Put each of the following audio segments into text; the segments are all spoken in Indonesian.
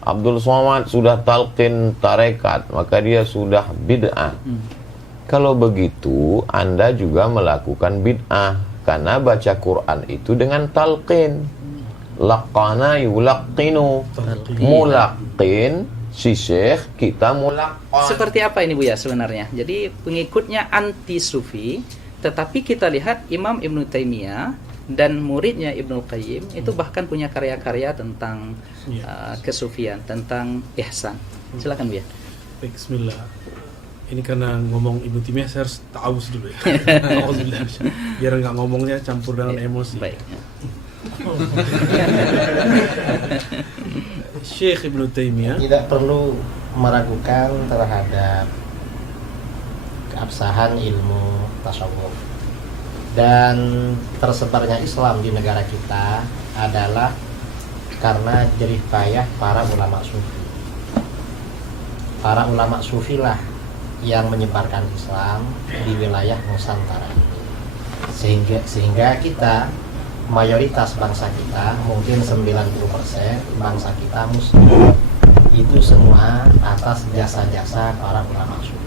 Abdul Somad sudah talqin tarekat, maka dia sudah bid'ah. Kalau begitu, Anda juga melakukan bid'ah, karena baca Quran itu dengan talqin. Laqana yulaqqinu, mulaqqin, si syekh, kita mulaqqan. Seperti apa ini Buya sebenarnya? Jadi pengikutnya anti sufi, tetapi kita lihat Imam Ibnu Taimiyah dan muridnya Ibnu Qayyim itu bahkan punya karya-karya tentang kesufian, tentang ihsan. Silakan Buya. Baik, bismillah. Ini karena ngomong Ibnu Taimiyah saya harus ta'awuz dulu ya. Biar nggak ngomongnya campur dengan emosi. Baik. Syekh Ibnu Taimiyah tidak perlu meragukan terhadap keabsahan ilmu tasawuf, dan tersebarnya Islam di negara kita adalah karena jerih payah para ulama sufi. Para ulama sufi lah yang menyebarkan Islam di wilayah Nusantara ini, sehingga kita, mayoritas bangsa kita, mungkin 90% bangsa kita muslim, itu semua atas jasa-jasa para ulama sufi.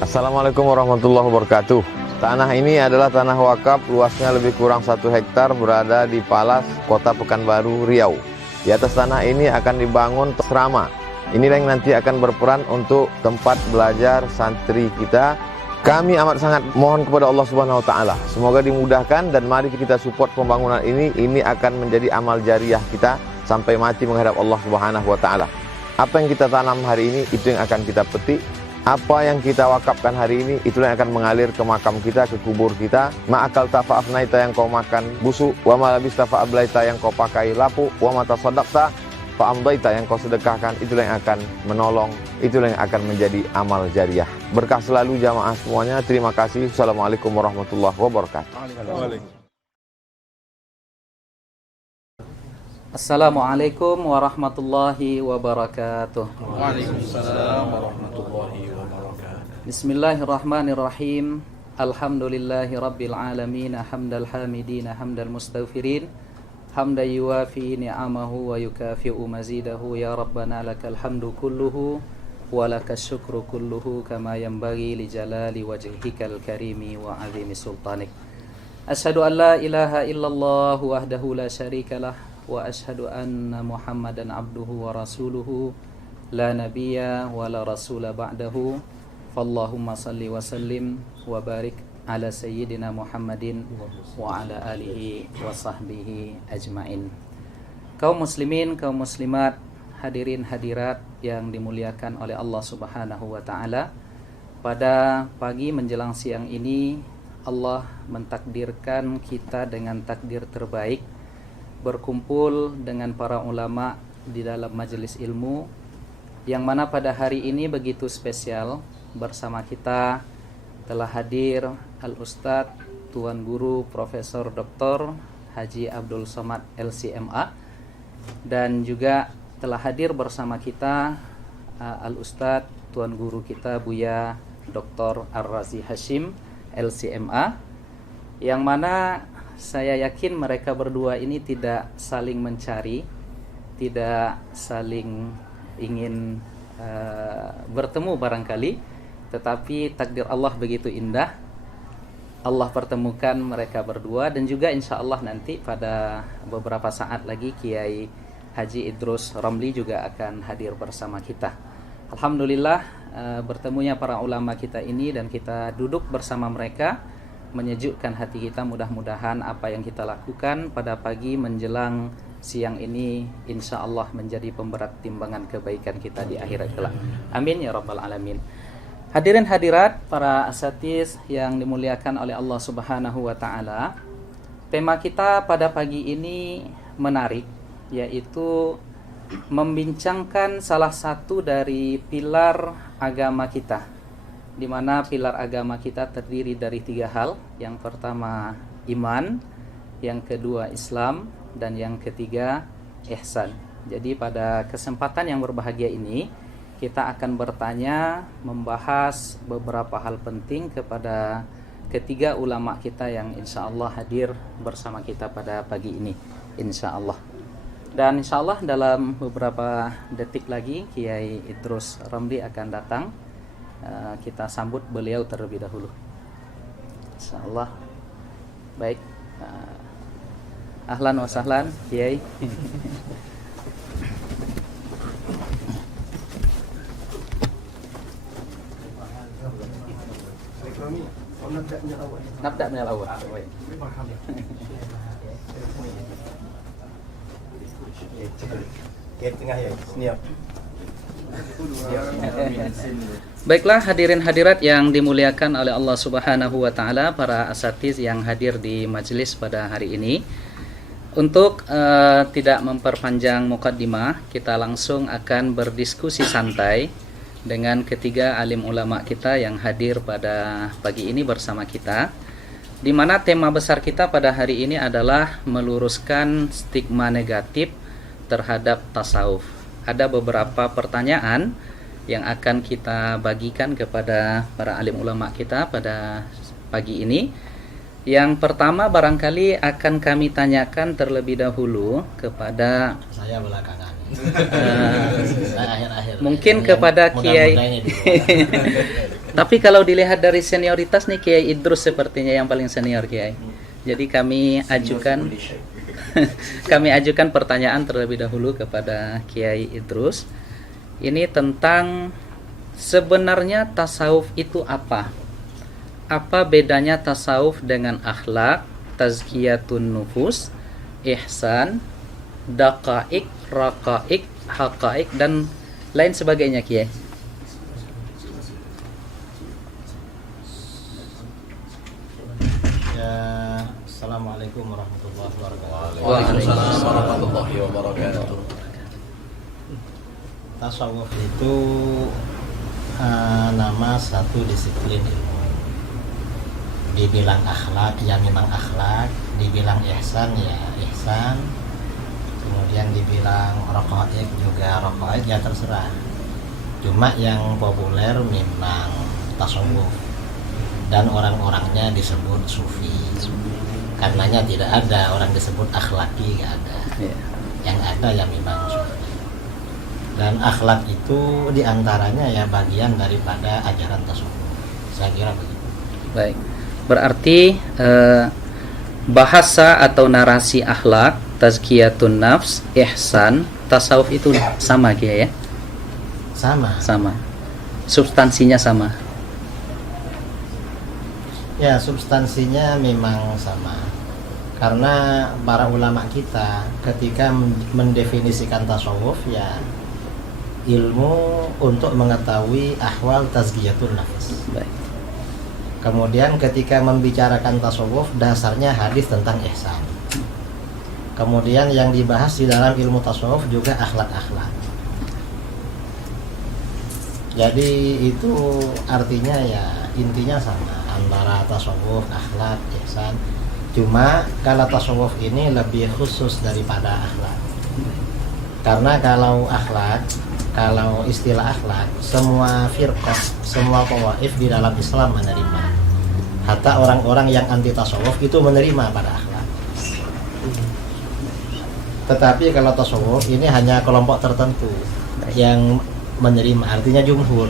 Assalamualaikum warahmatullahi wabarakatuh. Tanah ini adalah tanah wakaf, luasnya lebih kurang 1 hektar, berada di Palas, Kota Pekanbaru, Riau. Di atas tanah ini akan dibangun asrama. Inilah yang nanti akan berperan untuk tempat belajar santri kita. Kami amat sangat mohon kepada Allah Subhanahu wa taala, semoga dimudahkan, dan mari kita support pembangunan ini. Ini akan menjadi amal jariah kita sampai mati menghadap Allah Subhanahu wa taala. Apa yang kita tanam hari ini, itu yang akan kita petik. Apa yang kita wakafkan hari ini, itulah yang akan mengalir ke makam kita, ke kubur kita. Ma'akal tafa'afnaita, yang kau makan busuk, wa malabista fa'ablaita, yang kau pakai lapuk, wa mata sadaqta fa'amdaita, yang kau sedekahkan, itulah yang akan menolong, itulah yang akan menjadi amal jariah. Berkah selalu jamaah semuanya. Terima kasih. Assalamualaikum warahmatullahi wabarakatuh. Assalamualaikum warahmatullahi wabarakatuh. Waalaikumsalam warahmatullahi wabarakatuh. Bismillahirrahmanirrahim. Alhamdulillahi rabbil alamin, hamdal hamidin, hamdal mustaghfirin, hamdan yuwafi ni'amahu wa yukafi'u mazidahu. Ya Rabbana lakal hamdu kulluhu wa lakas syukru kulluhu, kama yanbaghi li jalali wajhikal karimi wa azimi sultanik. Asyhadu an la ilaha illallah wahdahu la syarikalah, wa ashhadu anna Muhammadan abduhu wa rasuluhu, la nabiyya wa la rasula ba'dahu. Fallahumma salli wa sallim wa barik ala sayyidina Muhammadin wa ala alihi wa sahbihi ajmain. Kaum muslimin, kaum muslimat, hadirin hadirat yang dimuliakan oleh Allah Subhanahu wa taala, pada pagi menjelang siang ini Allah mentakdirkan kita dengan takdir terbaik, berkumpul dengan para ulama di dalam majelis ilmu, yang mana pada hari ini begitu spesial. Bersama kita telah hadir Al-Ustadz Tuan Guru Profesor Dr. Haji Abdul Somad LCMA, dan juga telah hadir bersama kita Al-Ustadz Tuan Guru kita Buya Dr. Ar-Razi Hashim LCMA, yang mana saya yakin mereka berdua ini tidak saling mencari, tidak saling ingin bertemu barangkali, tetapi takdir Allah begitu indah, Allah pertemukan mereka berdua. Dan juga insya Allah nanti pada beberapa saat lagi Kiai Haji Idrus Ramli juga akan hadir bersama kita. Alhamdulillah, bertemunya para ulama kita ini dan kita duduk bersama mereka menyejukkan hati kita. Mudah-mudahan apa yang kita lakukan pada pagi menjelang siang ini insya Allah menjadi pemberat timbangan kebaikan kita di akhirat kelak. Amin ya rabbal alamin. Hadirin hadirat, para asatiz yang dimuliakan oleh Allah Subhanahu wa taala, tema kita pada pagi ini menarik, yaitu membincangkan salah satu dari pilar agama kita, di mana pilar agama kita terdiri dari 3 hal. Yang pertama iman, yang kedua Islam, dan yang ketiga ihsan. Jadi pada kesempatan yang berbahagia ini kita akan bertanya, membahas beberapa hal penting kepada ketiga ulama kita yang insya Allah hadir bersama kita pada pagi ini, insya Allah. Dan insya Allah dalam beberapa detik lagi Kiai Idrus Ramli akan datang. Kita sambut beliau terlebih dahulu. Insya Allah. Baik. Ahlan wa sahlan Kiai. Nabda min al-awwal. Baiklah hadirin hadirat yang dimuliakan oleh Allah Subhanahu wa taala, para asatiz yang hadir di majelis pada hari ini. Untuk tidak memperpanjang mukaddimah, kita langsung akan berdiskusi santai dengan ketiga alim ulama kita yang hadir pada pagi ini bersama kita, di mana tema besar kita pada hari ini adalah meluruskan stigma negatif terhadap tasawuf. Ada beberapa pertanyaan yang akan kita bagikan kepada para alim ulama kita pada pagi ini. Yang pertama barangkali akan kami tanyakan terlebih dahulu kepada Saya belakangan. Saya akhir-akhir. mungkin kepada Kiai. Tapi kalau dilihat dari senioritas nih, Kiai Idrus sepertinya yang paling senior, Kiai. Jadi kami ajukan pertanyaan terlebih dahulu kepada Kiai Idrus. Ini tentang sebenarnya tasawuf itu apa? Apa bedanya tasawuf dengan akhlak, tazkiyatun nufus, ihsan, daqaik, raqaik, haqaik, dan lain sebagainya, Kiai? Ya, Assalamualaikum warahmatullahi wabarakatuh. Waalaikumsalam warahmatullahi wabarakatuh. Tasawuf itu nama satu disiplin ilmu. Dibilang akhlak ya memang akhlak, dibilang ihsan ya ihsan, kemudian dibilang raqaik juga raqaik, ya terserah. Cuma yang populer memang tasawuf, dan orang-orangnya disebut sufi. Karenanya tidak ada orang disebut akhlaki, nggak ada. Yang ada ya memang sufi. Dan akhlak itu diantaranya ya bagian daripada ajaran tasawuf. Saya kira begitu. Baik. Berarti bahasa atau narasi akhlak, tazkiyatun nafs, ihsan, tasawuf itu sama, Kiai ya? Sama. Substansinya sama. Ya, substansinya memang sama. Karena para ulama kita ketika mendefinisikan tasawuf ya ilmu untuk mengetahui ahwal tazkiyatun nafs. Baik. Kemudian ketika membicarakan tasawuf dasarnya hadis tentang ihsan. Kemudian yang dibahas di dalam ilmu tasawuf juga akhlak-akhlak. Jadi itu artinya ya intinya sama antara tasawuf, akhlak, ihsan. Cuma kalau tasawuf ini lebih khusus daripada akhlak. Karena kalau akhlak, kalau istilah akhlak, semua firqah, semua tawaif di dalam Islam menerima. Hatta orang-orang yang anti tasawuf itu menerima pada akhlak. Tetapi kalau tasawuf ini hanya kelompok tertentu yang menerima, artinya jumhur.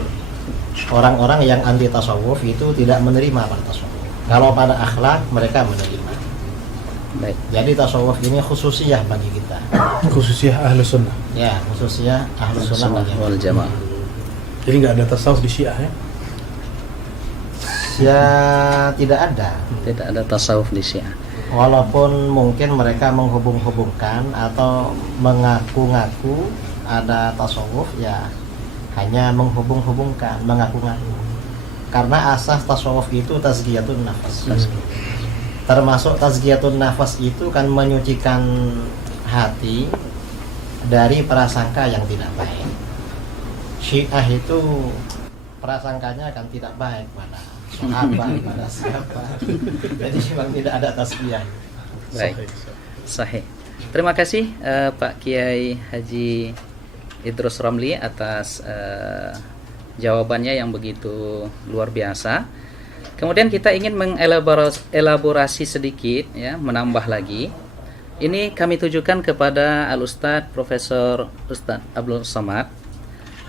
Orang-orang yang anti tasawuf itu tidak menerima pada tasawuf. Kalau pada akhlak mereka menerima. Baik. Jadi tasawuf ini khususiyah bagi kita. Khususnya ahlu sunnah. Ya, khususnya ahlu sunnah Wal jamaah. Jadi nggak ada tasawuf di Syiah ya? Ya, tidak ada. Tidak ada tasawuf di Syiah. Walaupun mungkin mereka menghubung-hubungkan atau mengaku-ngaku ada tasawuf, ya hanya menghubung-hubungkan, mengaku-ngaku. Karena asas tasawuf itu tazkiyatun nafas. Termasuk tazkiyatun nafas itu kan menyucikan hati dari prasangka yang tidak baik. Syiah itu prasangkanya kan tidak baik pada sahabat, pada siapa. Jadi memang tidak ada tazkiyah. Baik. Sahih. Terima kasih Pak Kiai Haji Idrus Ramli atas jawabannya yang begitu luar biasa. Kemudian kita ingin mengelaborasi sedikit ya, menambah lagi Ini kami tujukan kepada Al-Ustadz Profesor Ustadz Abdul Somad.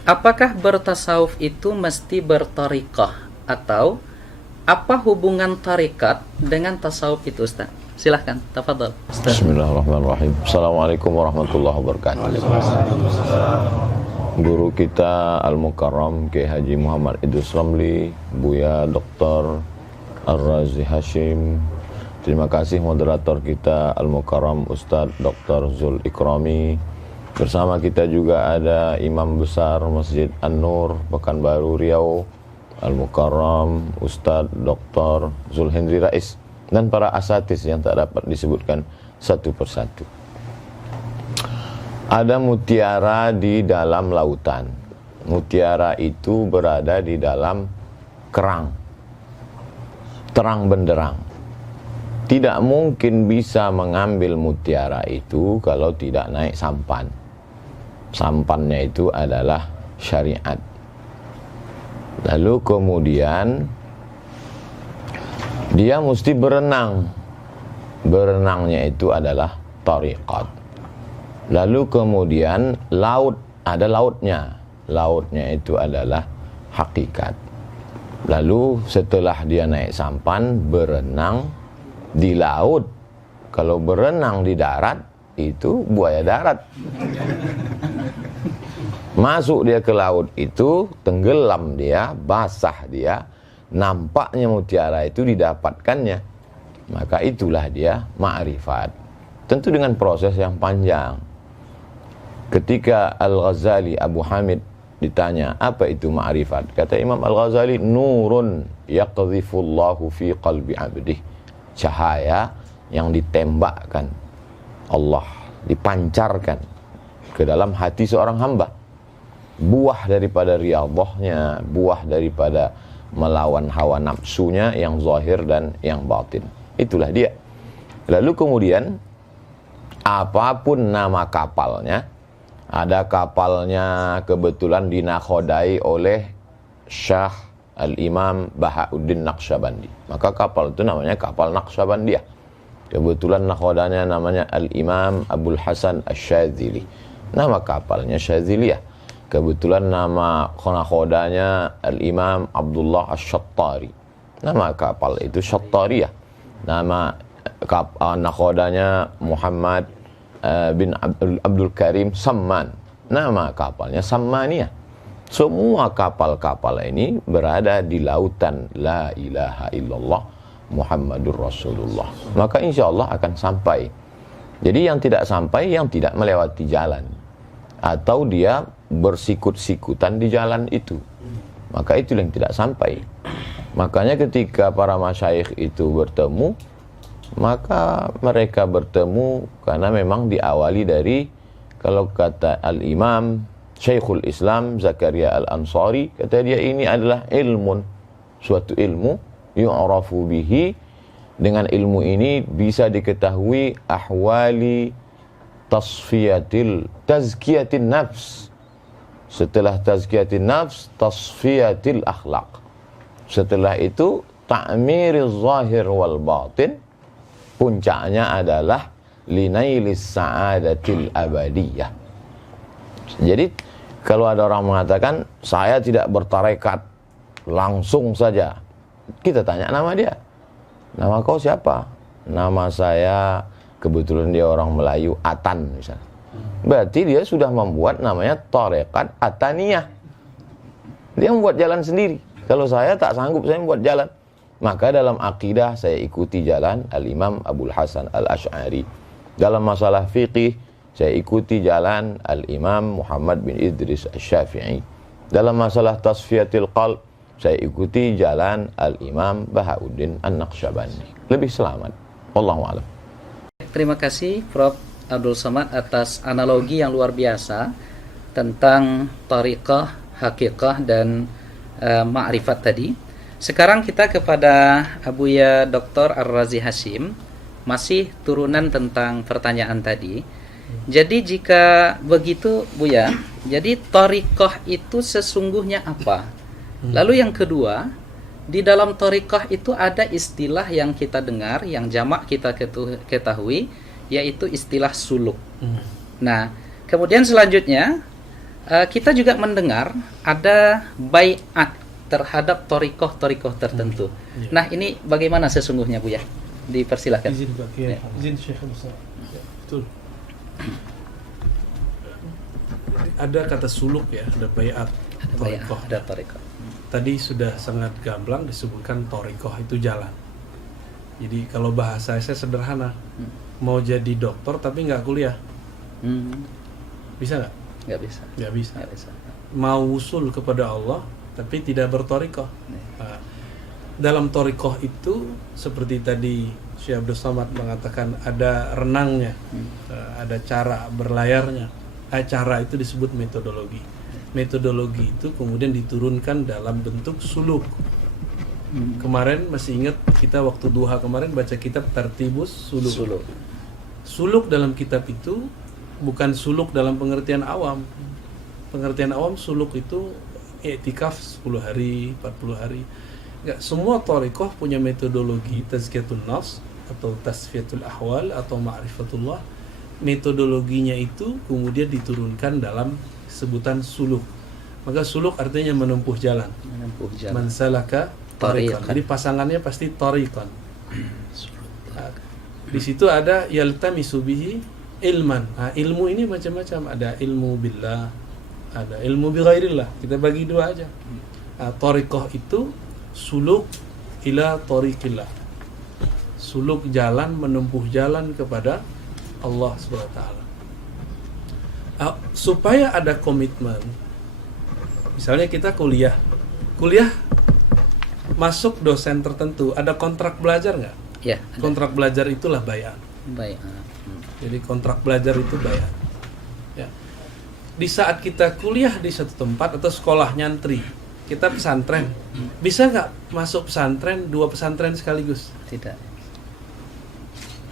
Apakah bertasawuf itu mesti bertariqah, atau apa hubungan tarikat dengan tasawuf itu, Ustaz? Silahkan, tafadhol, Ustaz. Bismillahirrahmanirrahim. Assalamualaikum warahmatullahi wabarakatuh. Guru kita Al-Mukarram Kiai Haji Muhammad Idrus Ramli, Buya Dr. Ar-Razi Hashim. Terima kasih moderator kita Al-Mukarram Ustadz Dr. Zul Ikrami. Bersama kita juga ada Imam Besar Masjid An-Nur Pekanbaru Riau, Al-Mukarram Ustadz Dr. Zul Hendri Rais, dan para asatis yang tak dapat disebutkan satu persatu. Ada mutiara di dalam lautan. Mutiara itu berada di dalam kerang, terang benderang. Tidak mungkin bisa mengambil mutiara itu kalau tidak naik sampan. Sampannya itu adalah syariat. Lalu kemudian dia mesti berenang. Berenangnya itu adalah tariqat. Lalu kemudian laut, ada lautnya. Lautnya itu adalah hakikat. Lalu setelah dia naik sampan, berenang di laut. Kalau berenang di darat, itu buaya darat. Masuk dia ke laut itu, tenggelam dia, basah dia, nampaknya mutiara itu didapatkannya. Maka itulah dia ma'rifat. Tentu dengan proses yang panjang. Ketika Al-Ghazali, Abu Hamid ditanya, apa itu ma'rifat? Kata Imam Al-Ghazali, nurun yaqdhifullahu fi qalbi abdih. Cahaya yang ditembakkan Allah, dipancarkan ke dalam hati seorang hamba. Buah daripada riyadhahnya, buah daripada melawan hawa nafsunya yang zahir dan yang batin. Itulah dia. Lalu kemudian apapun nama kapalnya, ada kapalnya kebetulan dinakhodai oleh Syah Al-Imam Bahauddin Naqsyabandi, maka kapal itu namanya kapal Naqsyabandiyah. Kebetulan nakhodanya namanya Al-Imam Abul Hasan Asy-Syadzili, nama kapalnya Syadziliyah. Kebetulan nama nakhodanya Al-Imam Abdullah Asy-Syattari, nama kapal itu Syattariyah. Nama nakhodanya Muhammad bin Abdul Karim Samman, nama kapalnya Sammaniyah. Semua kapal-kapal ini berada di lautan La ilaha illallah Muhammadur Rasulullah. Maka insya Allah akan sampai. Jadi yang tidak sampai, yang tidak melewati jalan, atau dia bersikut-sikutan di jalan itu, maka itu yang tidak sampai. Makanya ketika para masyayikh itu bertemu, maka mereka bertemu karena memang diawali dari, kalau kata Al-Imam Syekhul Islam Zakaria Al-Ansari, kata dia ini adalah ilmun, suatu ilmu yu'rafu bihi, dengan ilmu ini bisa diketahui ahwali tazkiyatin nafs. Setelah tazkiyatin nafs, tasfiyatil akhlaq. Setelah itu ta'miriz zahir wal batin. Puncaknya adalah linailis sa'adatil abadiyah. Jadi kalau ada orang mengatakan saya tidak bertarekat, langsung saja kita tanya nama dia. Nama kau siapa? Nama saya, kebetulan dia orang Melayu, Atan misalnya. Berarti dia sudah membuat namanya tarekat Ataniyah. Dia membuat jalan sendiri. Kalau saya tak sanggup, saya membuat jalan. Maka dalam akidah saya ikuti jalan Al-Imam Abul Hasan Al-Asy'ari. Dalam masalah fiqih saya ikuti jalan Al-Imam Muhammad bin Idris Asy-Syafi'i. Dalam masalah tasfiyatil qalb saya ikuti jalan Al-Imam Bahauddin An-Naqsyabandi. Lebih selamat. Wallahu a'lam. Terima kasih Prof. Abdul Somad atas analogi yang luar biasa tentang tariqah, hakikah, dan ma'rifat tadi. Sekarang kita kepada Abuya Dr. Ar-Razi Hashim, masih turunan tentang pertanyaan tadi. Jadi jika begitu Buya, jadi tariqah itu sesungguhnya apa? Lalu yang kedua, di dalam tariqah itu ada istilah yang kita dengar, yang jamak kita ketahui, yaitu istilah suluk. Nah, kemudian selanjutnya kita juga mendengar ada baiat terhadap torikoh tertentu. Nah, ini bagaimana sesungguhnya, Bu ya? Dipersilakan. Izin Pak, ya. Ya. Izin Syekh Musa. Ya, betul. Ada kata suluk ya, ada baiat, Ada baiat, torikoh. ada torikoh. Tadi sudah sangat gamblang disebutkan torikoh itu jalan. Jadi kalau bahasa saya sederhana, mau jadi dokter tapi nggak kuliah, bisa nggak? Nggak bisa. Nggak bisa. Nggak bisa. Mau usul kepada Allah tapi tidak bertorikoh. Nah, dalam torikoh itu seperti tadi Syekh Abdul Somad mengatakan ada renangnya, ada cara berlayarnya. Cara itu disebut metodologi. Metodologi itu kemudian diturunkan dalam bentuk suluk. Kemarin masih ingat kita waktu duha kemarin baca kitab Tartibus Suluk. Suluk. Suluk dalam kitab itu bukan suluk dalam pengertian awam. Pengertian awam suluk itu i'tikaf 10 hari, 40 hari. Enggak, semua thariqah punya metodologi tazkiyatun nafs atau tasfiyatul ahwal atau ma'rifatullah. Metodologinya itu kemudian diturunkan dalam sebutan suluk. Maka suluk artinya menempuh jalan. Menempuh jalan. Man salaka tariqan. Tariqan. Jadi pasangannya pasti tariqan. Nah, di situ ada yaltamisu bihi ilman. Nah, ilmu ini macam-macam. Ada ilmu billah, ada ilmu bi ghairillah. Kita bagi dua aja. Nah, tariqah itu suluk ila tariqillah. Suluk jalan, menempuh jalan kepada Allah SWT. Supaya ada komitmen. Misalnya kita kuliah masuk dosen tertentu, ada kontrak belajar nggak? Ya. Ada. Kontrak belajar itulah baiat. Baik. Jadi kontrak belajar itu baiat. Ya. Di saat kita kuliah di satu tempat atau sekolah nyantri, kita pesantren, bisa nggak masuk pesantren 2 pesantren sekaligus? Tidak.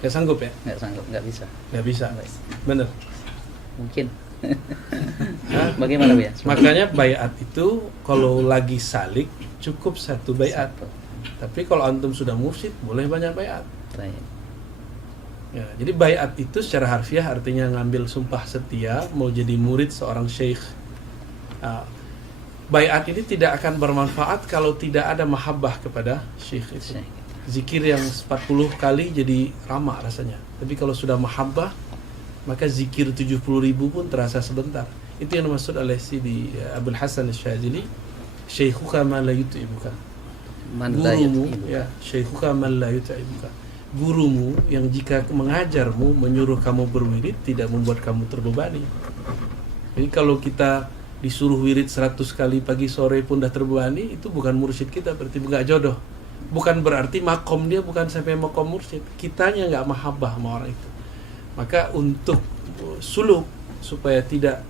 Nggak sanggup ya? Nggak sanggup. Nggak bisa. Nggak bisa. Nggak bisa. Bener. Mungkin. Bagaimana, Bu ya? Makanya baiat itu kalau lagi salik cukup 1 baiat. Satu. Tapi kalau antum sudah mursyid boleh banyak baiat. Baik. Ya, jadi baiat itu secara harfiah artinya ngambil sumpah setia mau jadi murid seorang syekh. Baiat ini tidak akan bermanfaat kalau tidak ada mahabbah kepada syekh itu. Syekh. Zikir yang 40 kali jadi ramah rasanya. Tapi kalau sudah mahabbah, maka zikir 70.000 pun terasa sebentar. Itu yang dimaksud oleh Sidi Abdul Hasan Asy-Syadzili, syaikhuka man la yut'ibuka. Gurumu, ya, syaikhuka man la yut'ibuka. Gurumu yang jika mengajarmu, menyuruh kamu berwirid, tidak membuat kamu terbebani. Jadi kalau kita disuruh wirid 100 kali pagi sore pun dah terbebani, itu bukan mursyid kita, berarti enggak jodoh. Bukan berarti makom dia bukan sampai makom mursyid. Kitanya enggak mahabbah sama orang itu. Maka untuk suluk supaya tidak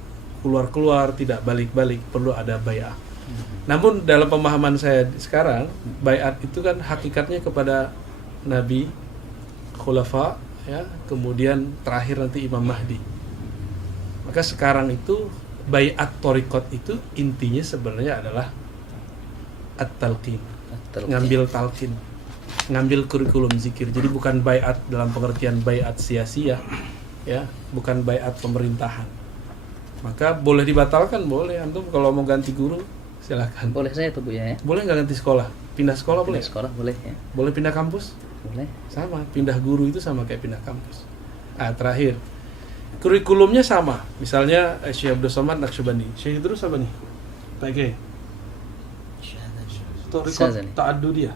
keluar-keluar, tidak balik-balik, perlu ada bai'ah. Namun dalam pemahaman saya sekarang, bai'at itu kan hakikatnya kepada Nabi, khulafa, ya, kemudian terakhir nanti Imam Mahdi. Maka sekarang itu bai'at thariqat itu intinya sebenarnya adalah at-talqin. Ngambil talqin, ngambil kurikulum zikir. Jadi bukan bai'at dalam pengertian bai'at sia-sia, ya, bukan bai'at pemerintahan. Maka boleh dibatalkan, boleh. Antum kalau mau ganti guru silakan. Boleh saya tuh, Bu ya? Boleh nggak ganti sekolah? Pindah sekolah boleh? Pindah sekolah boleh ya? Boleh pindah kampus? Boleh. Sama, pindah guru itu sama kayak pindah kampus. Terakhir, kurikulumnya sama. Misalnya Syekh Abdul Somad Naqsyabandi. Syekh terus apa nih? Pak Kiai. Syazali. Ta'addudiyah.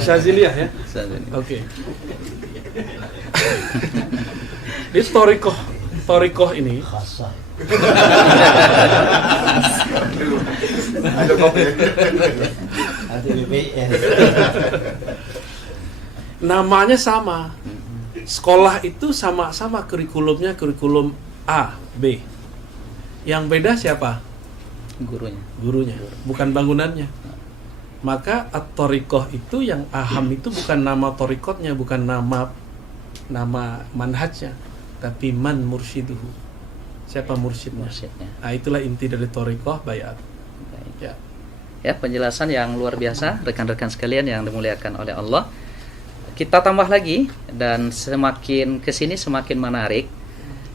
Syaziliyah ya? Syazali. Oke. Di Thariqah ini Khasah. Ada kopi. Ada BPN. namanya sama. Sekolah itu sama-sama kurikulumnya kurikulum A, B. Yang beda siapa? Gurunya, bukan bangunannya. Maka at-thariqah itu yang aham itu bukan nama thariqatnya, bukan nama manhajnya, tapi man mursyiduhu. Siapa mursyidnya? Nah, itulah inti dari thariqah bai'at. Ya, penjelasan yang luar biasa rekan-rekan sekalian yang dimuliakan oleh Allah. kita tambah lagi dan semakin kesini semakin menarik.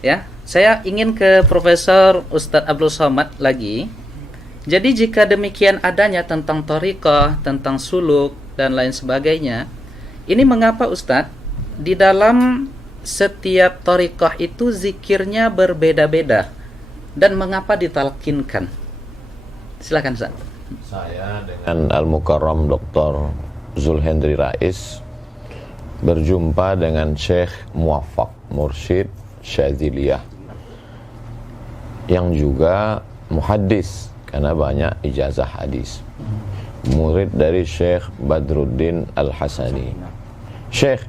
Ya, saya ingin ke Profesor Ustadz Abdul Somad lagi. Jadi jika demikian adanya tentang thariqah, tentang suluk dan lain sebagainya, ini mengapa Ustadz di dalam setiap thariqah itu zikirnya berbeda-beda dan mengapa ditalkinkan? Silakan Ustaz. Saya dengan Al-Mukarram Dr. Zulhendri Rais berjumpa dengan Syekh Muwaffaq Mursyid Syadziliyah yang juga muhaddis karena banyak ijazah hadis, murid dari Syekh Badruddin Al-Hasani. Syekh,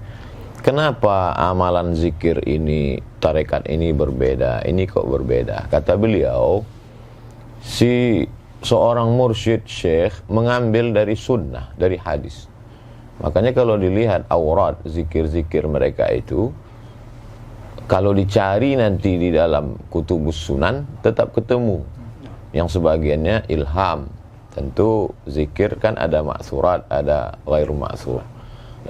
kenapa amalan zikir ini, tarekat ini berbeda? Ini kok berbeda? Kata beliau, seorang mursyid syekh mengambil dari sunnah, dari hadis. Makanya kalau dilihat aurat, zikir-zikir mereka itu, kalau dicari nanti di dalam kutubus sunan, tetap ketemu. Yang sebagiannya ilham. Tentu zikir kan ada ma'thurat, ada ghairu ma'thur.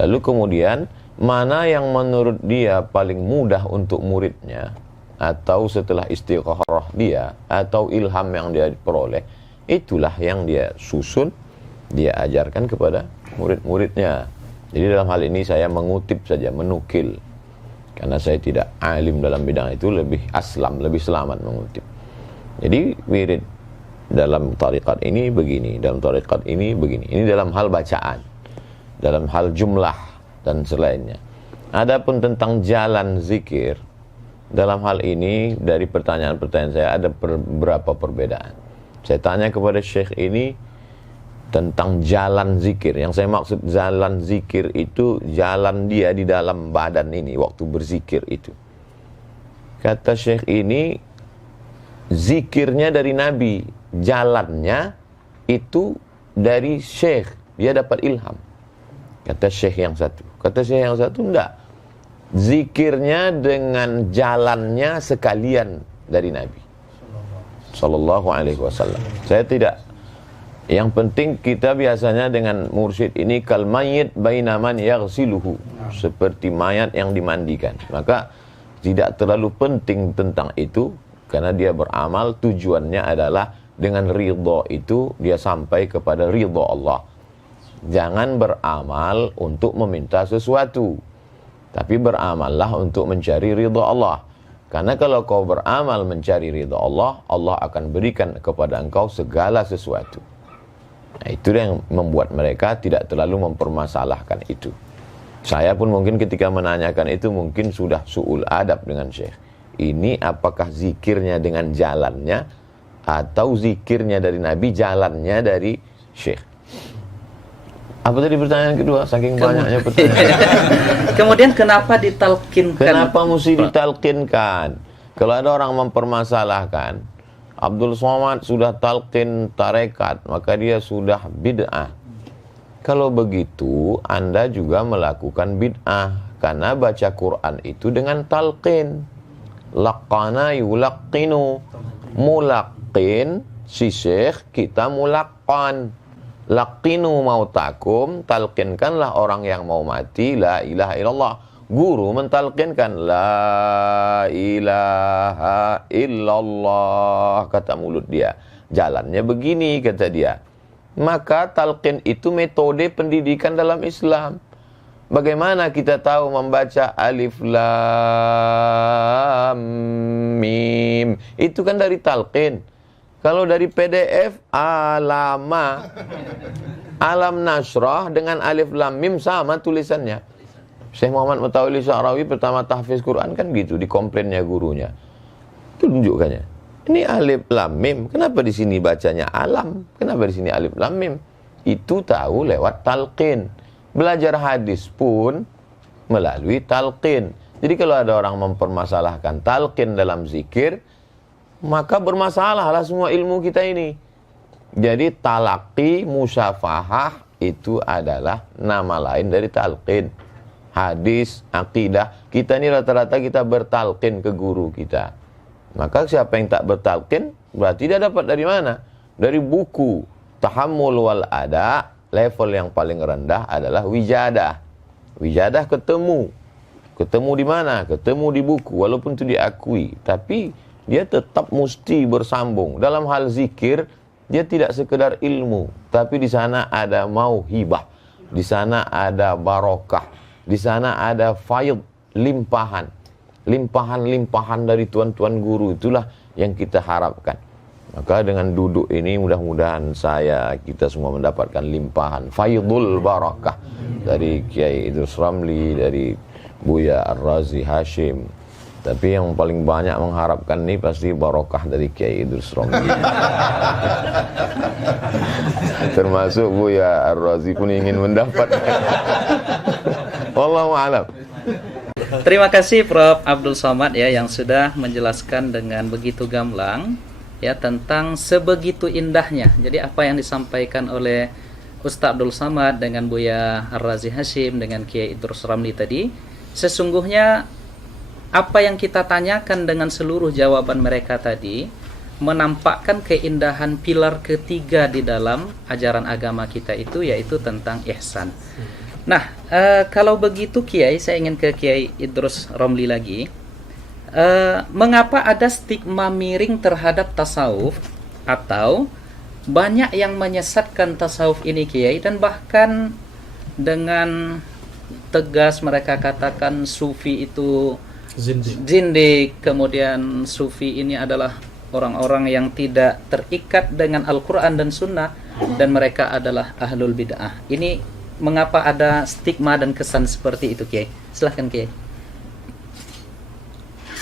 Lalu kemudian, mana yang menurut dia paling mudah untuk muridnya, atau setelah istigharah dia, atau ilham yang dia peroleh, itulah yang dia susun, dia ajarkan kepada murid-muridnya. Jadi dalam hal ini saya mengutip saja, menukil. Karena saya tidak alim dalam bidang itu, lebih aslam, lebih selamat mengutip. Jadi wirid dalam tarikat ini begini, dalam tarikat ini begini. Ini dalam hal bacaan, dalam hal jumlah dan selainnya. Adapun tentang jalan zikir, dalam hal ini dari pertanyaan-pertanyaan saya ada beberapa perbedaan. Saya tanya kepada Syekh ini tentang jalan zikir. Yang saya maksud jalan zikir itu jalan dia di dalam badan ini waktu berzikir itu. Kata Syekh ini, zikirnya dari Nabi, jalannya itu dari Syekh, dia dapat ilham. Kata Syekh yang satu. Kata Syekh yang satu, enggak, zikirnya dengan jalannya sekalian dari Nabi Sallallahu Alaihi Wasallam. Saya tidak. Yang penting kita biasanya dengan mursyid ini kal mayyit baina man yaghsiluhu, seperti mayat yang dimandikan. Maka tidak terlalu penting tentang itu, karena dia beramal tujuannya adalah dengan ridha itu dia sampai kepada ridha Allah. Jangan beramal untuk meminta sesuatu, tapi beramallah untuk mencari ridha Allah. Karena kalau kau beramal mencari ridha Allah, Allah akan berikan kepada engkau segala sesuatu. Nah, itu yang membuat mereka tidak terlalu mempermasalahkan itu. Saya pun mungkin ketika menanyakan itu mungkin sudah su'ul adab dengan Syekh. Ini apakah zikirnya dengan jalannya, atau zikirnya dari Nabi, jalannya dari Syekh? Apa tadi pertanyaan kedua? Saking banyaknya pertanyaan. Kemudian kenapa ditalkinkan? Kenapa mesti ditalkinkan? Kalau ada orang mempermasalahkan, Abdul Somad sudah talqin tarekat, maka dia sudah bid'ah. Kalau begitu, Anda juga melakukan bid'ah, karena baca Quran itu dengan talqin. Laqana yulaqqinu, mulaqqin si syekh, kita mulaqqan. Laqinu mautakum, talqinkanlah orang yang mau mati la ilaha illallah. Guru mentalqinkan la ilaha illallah, kata mulut dia. Jalannya begini, kata dia. Maka talqin itu metode pendidikan dalam Islam. Bagaimana kita tahu membaca alif lam mim? Itu kan dari talqin. Kalau dari PDF, alama, alam nasrah dengan alif lam mim sama tulisannya. Syekh Muhammad Mutawalli Sya'rawi pertama tahfiz Quran kan gitu, dikomplainnya gurunya. Itu tunjukkannya. Ini alif lam mim, kenapa di sini bacanya alam? Kenapa di sini alif lam mim? Itu tahu lewat talqin. Belajar hadis pun melalui talqin. Jadi kalau ada orang mempermasalahkan talqin dalam zikir, maka bermasalahlah semua ilmu kita ini. Jadi talaqi, musyafahah itu adalah nama lain dari talqin. Hadis, akidah, kita ini rata-rata kita bertalqin ke guru kita. Maka siapa yang tak bertalqin, berarti dia dapat dari mana? Dari buku. Tahammul wal ada, level yang paling rendah adalah wijadah. Wijadah ketemu di mana? Ketemu di buku, walaupun itu diakui, tapi dia tetap mesti bersambung. Dalam hal zikir, dia tidak sekedar ilmu, tapi di sana ada mauhibah, di sana ada barokah, di sana ada faid, limpahan dari tuan-tuan guru. Itulah yang kita harapkan. Maka dengan duduk ini mudah-mudahan kita semua mendapatkan limpahan faidul barakah dari Kiai Idrus Ramli, dari Buya Ar-Razi Hashim. Tapi yang paling banyak mengharapkan ini pasti barokah dari Kiai Idrus Ramli. Termasuk Buya Ar-Razi pun ingin mendapatkan. Wallahu a'lam. Terima kasih Prof. Abdul Somad ya yang sudah menjelaskan dengan begitu gamblang ya tentang sebegitu indahnya. Jadi apa yang disampaikan oleh Ustaz Abdul Somad dengan Buya Ar-Razi Hashim dengan Kiai Idrus Ramli tadi, sesungguhnya apa yang kita tanyakan dengan seluruh jawaban mereka tadi menampakkan keindahan pilar ketiga di dalam ajaran agama kita itu, yaitu tentang ihsan. Nah, kalau begitu Kiai, saya ingin ke Kiai Idrus Ramli lagi. Mengapa ada stigma miring terhadap tasawuf, atau banyak yang menyesatkan tasawuf ini Kiai, dan bahkan dengan tegas mereka katakan sufi itu zindik, kemudian sufi ini adalah orang-orang yang tidak terikat dengan Al-Quran dan Sunnah, dan mereka adalah ahlul bid'ah. Ini mengapa ada stigma dan kesan seperti itu Kiai? Silahkan Kiai.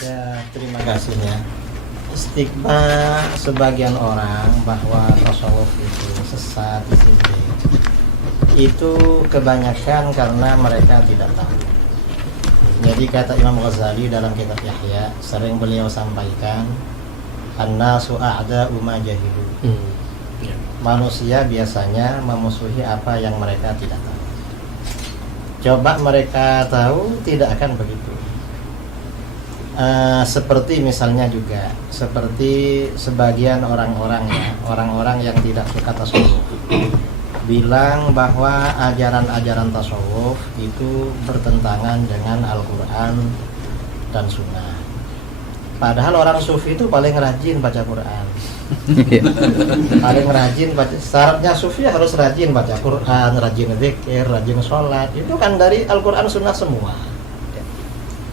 Ya, terima kasih ya. Stigma sebagian orang bahwa tasawuf itu sesat, itu kebanyakan karena mereka tidak tahu. Jadi kata Imam Ghazali dalam kitab Yahya, sering beliau sampaikan, an-nasu a'da'u ma jahilu. Manusia biasanya memusuhi apa yang mereka tidak tahu. Coba mereka tahu, tidak akan begitu. Seperti misalnya juga seperti sebagian orang-orang ya, orang-orang yang tidak suka tasawuf bilang bahwa ajaran-ajaran tasawuf itu bertentangan dengan Al-Quran dan Sunnah. Padahal orang sufi itu paling rajin baca Quran. Paling rajin baca. Syaratnya sufi harus rajin baca Quran, rajin zikir, rajin sholat. Itu kan dari Al-Quran Sunnah semua.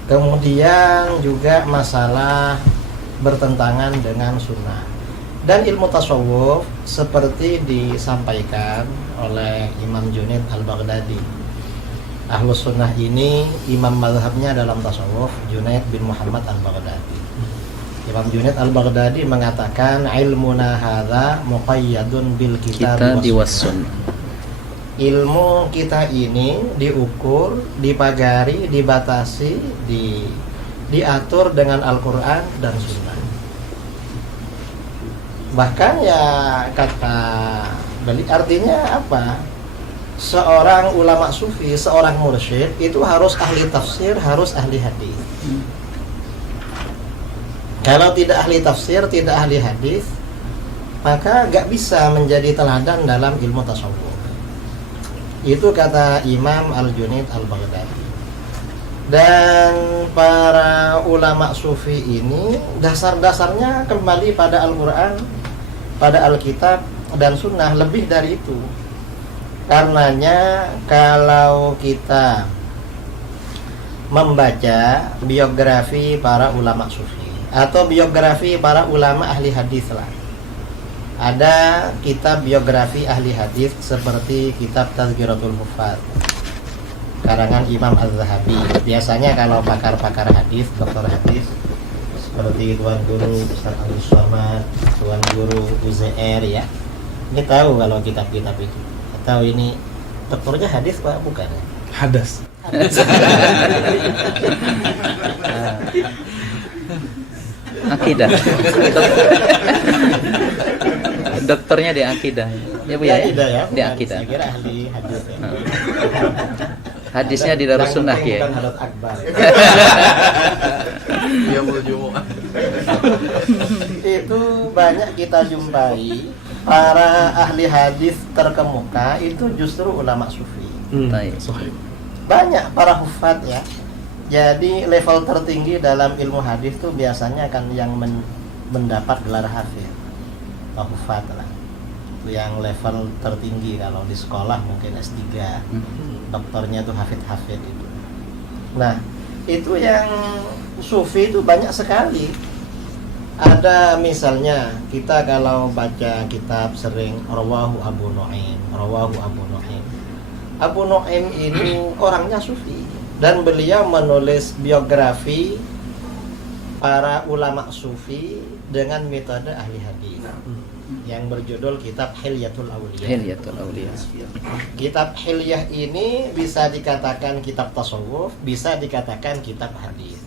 Kemudian juga masalah bertentangan dengan sunnah. Dan ilmu tasawuf seperti disampaikan oleh Imam Junaid Al-Baghdadi. Ahlus Sunnah ini imam mazhabnya dalam tasawuf Junaid bin Muhammad Al-Baghdadi. Imam Junaid Al-Baghdadi mengatakan ilmuna hadza muqayyadun bil kitab was sunnah. Ilmu kita ini diukur, dipagari, dibatasi, diatur dengan Al-Quran dan Sunnah. Bahkan ya kata beli artinya apa? Seorang ulama sufi, seorang mursyid itu harus ahli tafsir, harus ahli hadis. Kalau tidak ahli tafsir, tidak ahli hadis, maka gak bisa menjadi teladan dalam ilmu tasawuf. Itu kata Imam Al-Junaid Al-Baghdadi. Dan para ulama sufi ini dasar-dasarnya kembali pada Al-Quran, pada Alkitab dan Sunnah, lebih dari itu. Karenanya kalau kita membaca biografi para ulama sufi atau biografi para ulama ahli hadis lah, ada kitab biografi ahli hadis seperti kitab Tazkiratul Huffaz karangan Imam Az-Zahabi. Biasanya kalau pakar-pakar hadis, dokter hadis seperti Tuan Guru Ustaz Abdul Somad, Tuan Guru UZR ya, ini tahu kalau kitab-kitab itu. Tahu ini dokternya hadis Pak, bukan? Hadas. Akidah. Dokternya di akidah. Ya Bu ya? Ya, Di akidah. Saya kira ahli hadis. Ya. Hadisnya di Darus Sunnah ya. Bukan Hadrat Akbar. Dia mau Jumat. Itu banyak kita jumpai para ahli hadis terkemuka itu justru ulama sufi. Baik. Sahih. banyak para hufad ya. Jadi level tertinggi dalam ilmu hadis tuh biasanya kan yang mendapat gelar hafid, hufad lah. Itu yang level tertinggi kalau di sekolah mungkin S3, doktornya tuh hafid itu. Nah, itu yang sufi itu banyak sekali. Ada misalnya kita kalau baca kitab sering Rawahu Abu Nu'aim. Abu Nu'aim ini orangnya sufi dan beliau menulis biografi para ulama sufi dengan metode ahli hadis yang berjudul kitab Hilyatul Auliya. Kitab Hilyah ini bisa dikatakan kitab tasawuf, bisa dikatakan kitab hadis.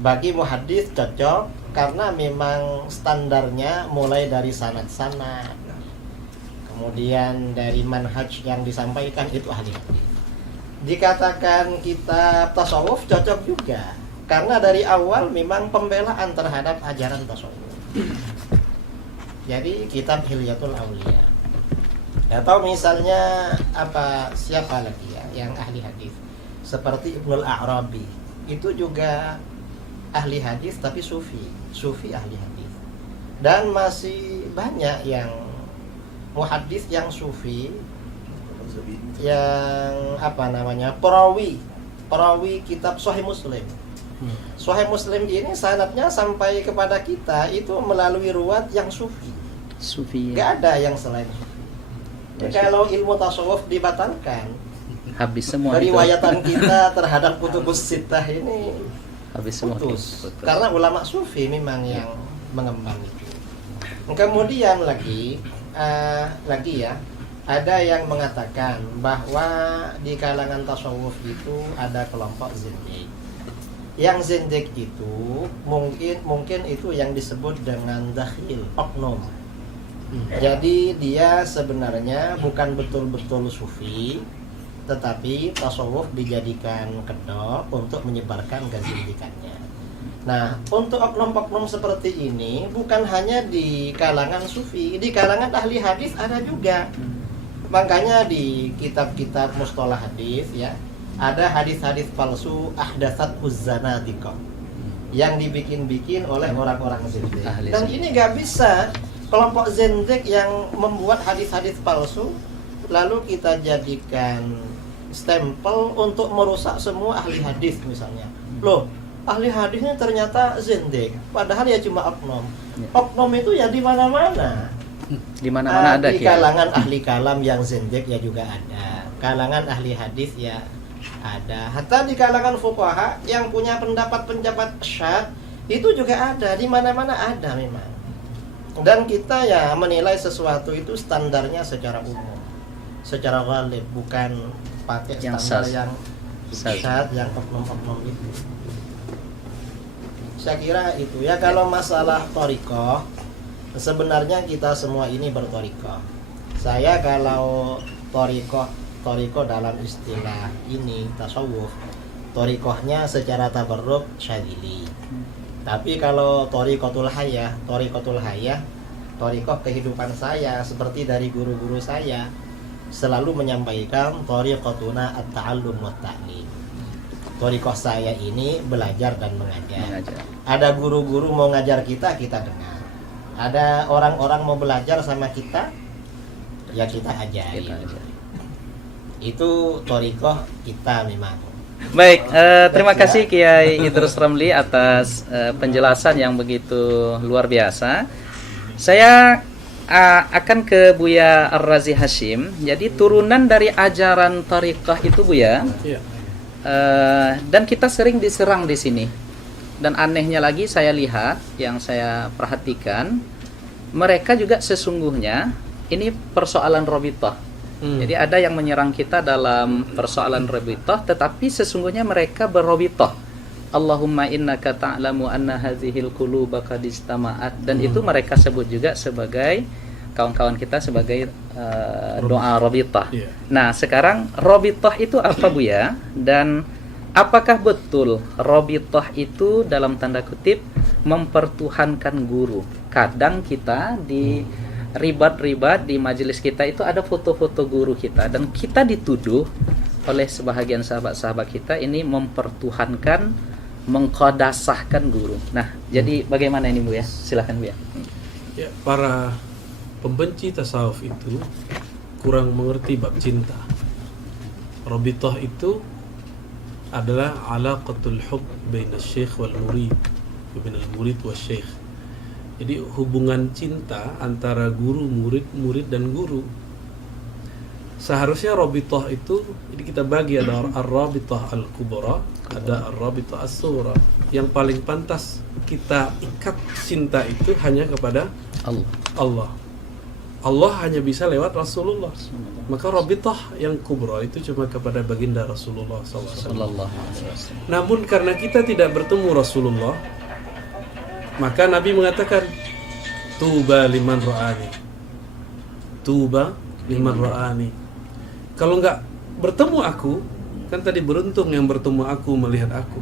Bagi muhaddis cocok karena memang standarnya mulai dari sanad-sanad, kemudian dari manhaj yang disampaikan itu ahli hadis. Dikatakan kitab tasawuf cocok juga karena dari awal memang pembelaan terhadap ajaran tasawuf. Jadi kitab Hilyatul Auliya. Atau misalnya siapa lagi ya yang ahli hadis seperti Ibnul A'rabi, itu juga ahli hadis tapi sufi ahli hadis. Dan masih banyak yang muhaddis yang sufi, yang perawi kitab Sahih Muslim. Sahih Muslim ini sanadnya sampai kepada kita itu melalui ruwat yang sufi. Gak ada yang selain sufi. Kalau ilmu tasawuf dibatalkan, habis semua riwayatan kita terhadap kutubus sittah ini habis semua putus. Karena ulama sufi memang yang mengemban itu. Kemudian lagi ya, ada yang mengatakan bahwa di kalangan tasawuf itu ada kelompok zindik. Yang zindik itu mungkin itu yang disebut dengan dakhil, oknum. Jadi dia sebenarnya bukan betul-betul sufi, tetapi tasawuf dijadikan kedok untuk menyebarkan kezindikannya. Nah, untuk oknum-oknum seperti ini bukan hanya di kalangan sufi, di kalangan ahli hadis ada juga. Makanya di kitab-kitab mustalah hadis ya, ada hadis-hadis palsu ahdatsat uzzanadiqah yang dibikin-bikin oleh orang-orang zindik. Dan ini gak bisa kelompok zindik yang membuat hadis-hadis palsu lalu kita jadikan stempel untuk merusak semua ahli hadis misalnya. Loh, ahli hadisnya ternyata zindik, padahal ya cuma oknum. Oknum itu ya di mana-mana. Di mana-mana ada. Di kalangan ahli kalam yang zindik ya juga ada. Kalangan ahli hadis ya ada. Hatta di kalangan fuqaha yang punya pendapat syadz itu juga ada. Di mana-mana ada memang. Dan kita ya menilai sesuatu itu standarnya secara umum, secara ghalib, bukan pakai standar yang syadz, yang oknum-oknum itu. Saya kira itu ya. Kalau masalah thariqah, sebenarnya kita semua ini berthariqah. Saya kalau thariqah dalam istilah ini tasawuf, thariqahnya secara tabarruk syadzili. Tapi kalau thariqatul hayah, thariqah kehidupan saya seperti dari guru-guru saya selalu menyampaikan thariqatuna at-ta'allum wa ta'lim. Thariqah saya ini belajar dan mengajar. Ada guru-guru mau ngajar kita dengar. Ada orang-orang mau belajar sama kita, ya kita ajari. Itu thariqah kita memang. Baik, terima kasih Kiai Idrus Ramli atas penjelasan yang begitu luar biasa. Saya akan ke Buya Ar-Razi Hashim. Jadi turunan dari ajaran thariqah itu Buya. Dan kita sering diserang di sini. Dan anehnya lagi saya lihat, yang saya perhatikan, mereka juga sesungguhnya ini persoalan robitoh. Jadi ada yang menyerang kita dalam persoalan robitoh, tetapi sesungguhnya mereka berrobitoh. Allahumma innaka ta'lamu anna hadhil quluba qad istama'at. Dan itu mereka sebut juga sebagai, kawan-kawan kita sebagai doa robitoh. Nah sekarang robitoh itu apa Buya? Dan apakah betul robitoh itu dalam tanda kutip mempertuhankan guru? Kadang kita di ribat-ribat di majelis kita itu ada foto-foto guru kita, dan kita dituduh oleh sebahagian sahabat-sahabat kita ini mempertuhankan, mengqadasahkan guru. Nah, jadi bagaimana ini Bu ya? Silakan Bu ya. Ya, para pembenci tasawuf itu kurang mengerti bab cinta. Rabithah itu adalah alaqatul hub baina syekh wal murid, baina al-murid wa syekh. Jadi hubungan cinta antara guru, murid dan guru. Seharusnya rabithah itu, jadi kita bagi ada ar-rabithah al-kubra, ada ar-rabithah as-sughra. Yang paling pantas kita ikat cinta itu hanya kepada Allah. Allah hanya bisa lewat Rasulullah. Maka rabithah yang kubra itu cuma kepada baginda Rasulullah SAW. Namun karena kita tidak bertemu Rasulullah, maka Nabi mengatakan, tuba liman ra'ani. Tuba liman ra'ani. Kalau nggak bertemu aku, kan tadi beruntung yang bertemu aku melihat aku.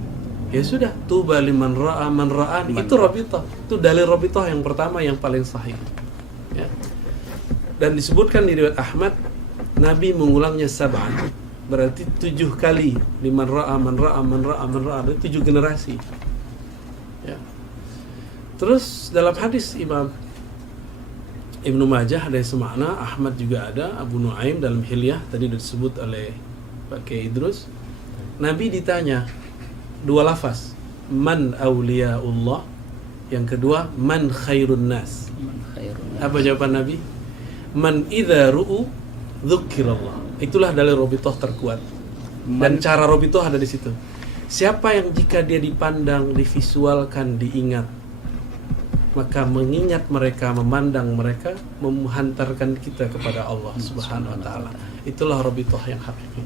Ya sudah, tuba liman ra'a man ra'ani. Itu rabithah. Itu dalil rabithah yang pertama yang paling sahih. Ya. Dan disebutkan di riwayat Ahmad, Nabi mengulangnya sab'an. Berarti 7 kali. Liman ra'a man ra'a man ra'a man ra'a. Ada 7 generasi. Ya. Terus dalam hadis Imam Ibnu Majah ada yang semakna, Ahmad juga ada, Abu Nuaim dalam Hilyah tadi disebut oleh Pak Kiai Idrus. Nabi ditanya 2 lafaz, man awliyaullah, yang kedua man khairun nas. Apa jawaban Nabi? Man idza ru'u dzukirallah. Itulah dalil rabithah terkuat. Dan cara rabithah ada di situ. Siapa yang jika dia dipandang, divisualkan, diingat, maka mengingat mereka, memandang mereka, menghantarkan kita kepada Allah Subhanahu wa taala. Itulah rabithah yang hakiki.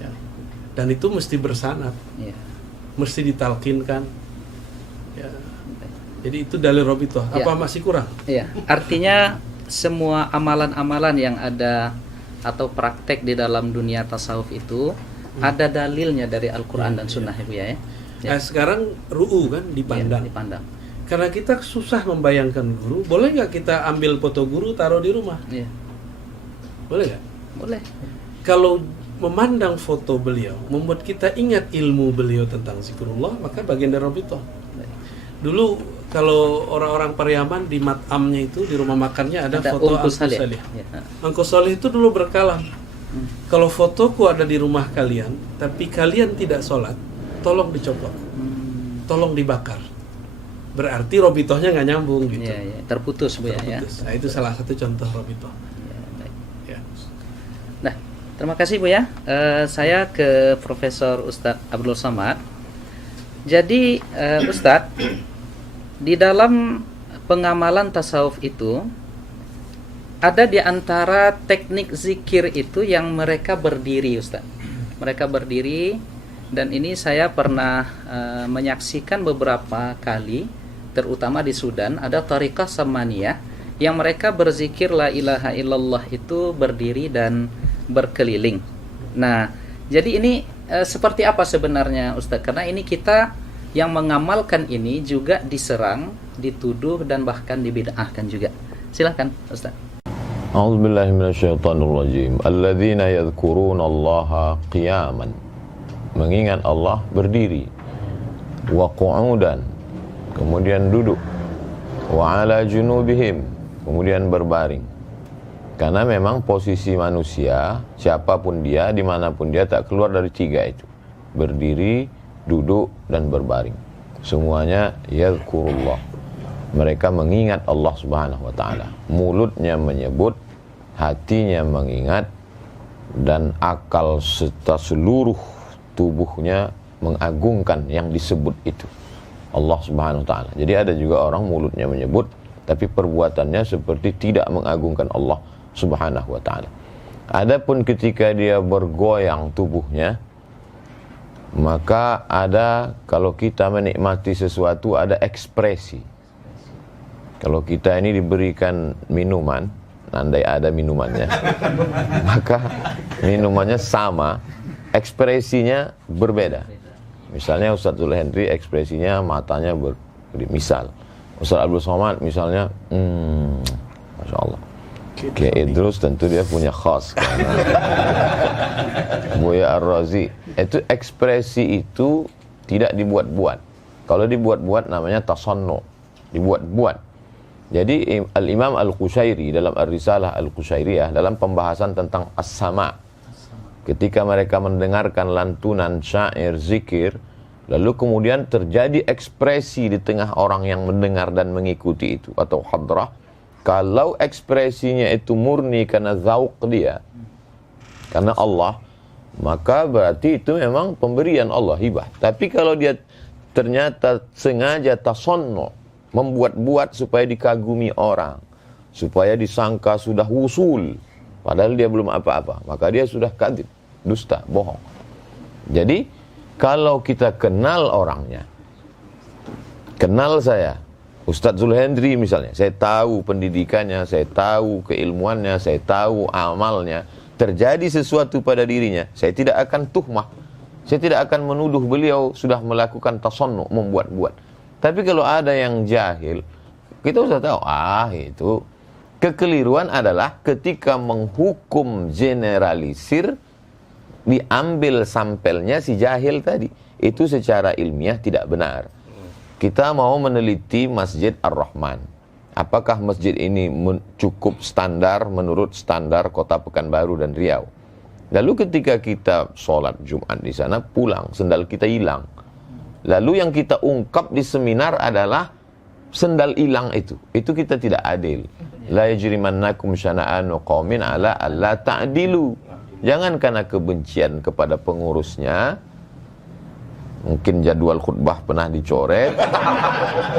Ya. Dan itu mesti bersanad. Ya. Mesti ditalkinkan. Ya. Jadi itu dalil rabithah. Apa masih kurang? Iya. Artinya semua amalan-amalan yang ada atau praktek di dalam dunia tasawuf itu ada dalilnya dari Al-Qur'an dan Sunnah ya. Nah, sekarang ru'u kan dipandang. Dipandang. Karena kita susah membayangkan guru, boleh nggak kita ambil foto guru taruh di rumah? Iya. Boleh nggak? Boleh. Kalau memandang foto beliau membuat kita ingat ilmu beliau tentang zikrullah, maka bagian dari rabithah. Dulu kalau orang-orang Pariaman di mat'amnya itu, di rumah makannya ada foto Angku Salih. Angku Salih itu dulu berkalam. Kalau fotoku ada di rumah kalian, tapi kalian tidak sholat, tolong dicopot, tolong dibakar. Berarti rabithahnya nggak nyambung gitu. Ya, terputus Bu ya. Nah, itu salah satu contoh rabithah. Ya. Nah, terima kasih Bu ya. Saya ke Profesor Ustadz Abdul Somad. Jadi Ustadz, di dalam pengamalan tasawuf itu ada di antara teknik zikir itu yang mereka berdiri Ustadz. Mereka berdiri, dan ini saya pernah menyaksikan beberapa kali, terutama di Sudan ada tariqah samaniyah yang mereka berzikir la ilaha illallah itu berdiri dan berkeliling. Nah, jadi ini seperti apa sebenarnya Ustaz? Karena ini kita yang mengamalkan ini juga diserang, dituduh dan bahkan dibid'ahkan juga. Silakan Ustaz. A'udzubillahi minasyaitonirrajim. Alladzina yadhkurunallaha qiyaman. Mengingat Allah berdiri. Wa qu'udan. Kemudian duduk, wa ala junubihim, kemudian berbaring. Karena memang posisi manusia, siapapun dia, dimanapun dia, tak keluar dari 3 itu. Berdiri, duduk, dan berbaring. Semuanya yadhkurullah. Mereka mengingat Allah Subhanahu wa ta'ala. Mulutnya menyebut, hatinya mengingat, dan akal serta seluruh tubuhnya mengagungkan yang disebut itu, Allah Subhanahu wa ta'ala. Jadi ada juga orang mulutnya menyebut, tapi perbuatannya seperti tidak mengagungkan Allah Subhanahu wa ta'ala. Adapun ketika dia bergoyang tubuhnya, maka ada, kalau kita menikmati sesuatu, ada ekspresi. Kalau kita ini diberikan minuman, andai ada minumannya, maka minumannya sama, ekspresinya berbeda. Misalnya Ustadz Zul Hendri ekspresinya matanya misal Ustadz Abdul Somad misalnya Masya Allah. Kiai Idrus tentu dia punya khas karena Buya Ar-Razi itu ekspresi itu tidak dibuat-buat. Kalau dibuat-buat namanya tasannu, dibuat-buat. Jadi Al-Imam Al-Qushairi dalam Ar-Risalah Al-Qushairiyah dalam pembahasan tentang as-sama, ketika mereka mendengarkan lantunan syair zikir, lalu kemudian terjadi ekspresi di tengah orang yang mendengar dan mengikuti itu atau hadrah. Kalau ekspresinya itu murni karena zauq dia, karena Allah, maka berarti itu memang pemberian Allah, hibah. Tapi kalau dia ternyata sengaja tasannu, membuat-buat supaya dikagumi orang, supaya disangka sudah wusul, padahal dia belum apa-apa, maka dia sudah kadzib, dusta, bohong. Jadi kalau kita kenal orangnya, kenal saya Ustadz Zulhendri misalnya, saya tahu pendidikannya, saya tahu keilmuannya, saya tahu amalnya, terjadi sesuatu pada dirinya, saya tidak akan tuhmah, saya tidak akan menuduh beliau sudah melakukan tasannu, membuat-buat. Tapi kalau ada yang jahil, kita sudah tahu, itu kekeliruan adalah ketika menghukum generalisir, diambil sampelnya si jahil tadi. Itu secara ilmiah tidak benar. Kita mau meneliti Masjid Ar-Rahman. Apakah masjid ini cukup standar menurut standar Kota Pekanbaru dan Riau? Lalu ketika kita sholat Jumat di sana, pulang, sendal kita hilang. Lalu yang kita ungkap di seminar adalah sendal hilang itu. Itu kita tidak adil. La yajrimannakum syana'anu qaumin ala alla ta'dilu. Jangan karena kebencian kepada pengurusnya, mungkin jadwal khutbah pernah dicoret,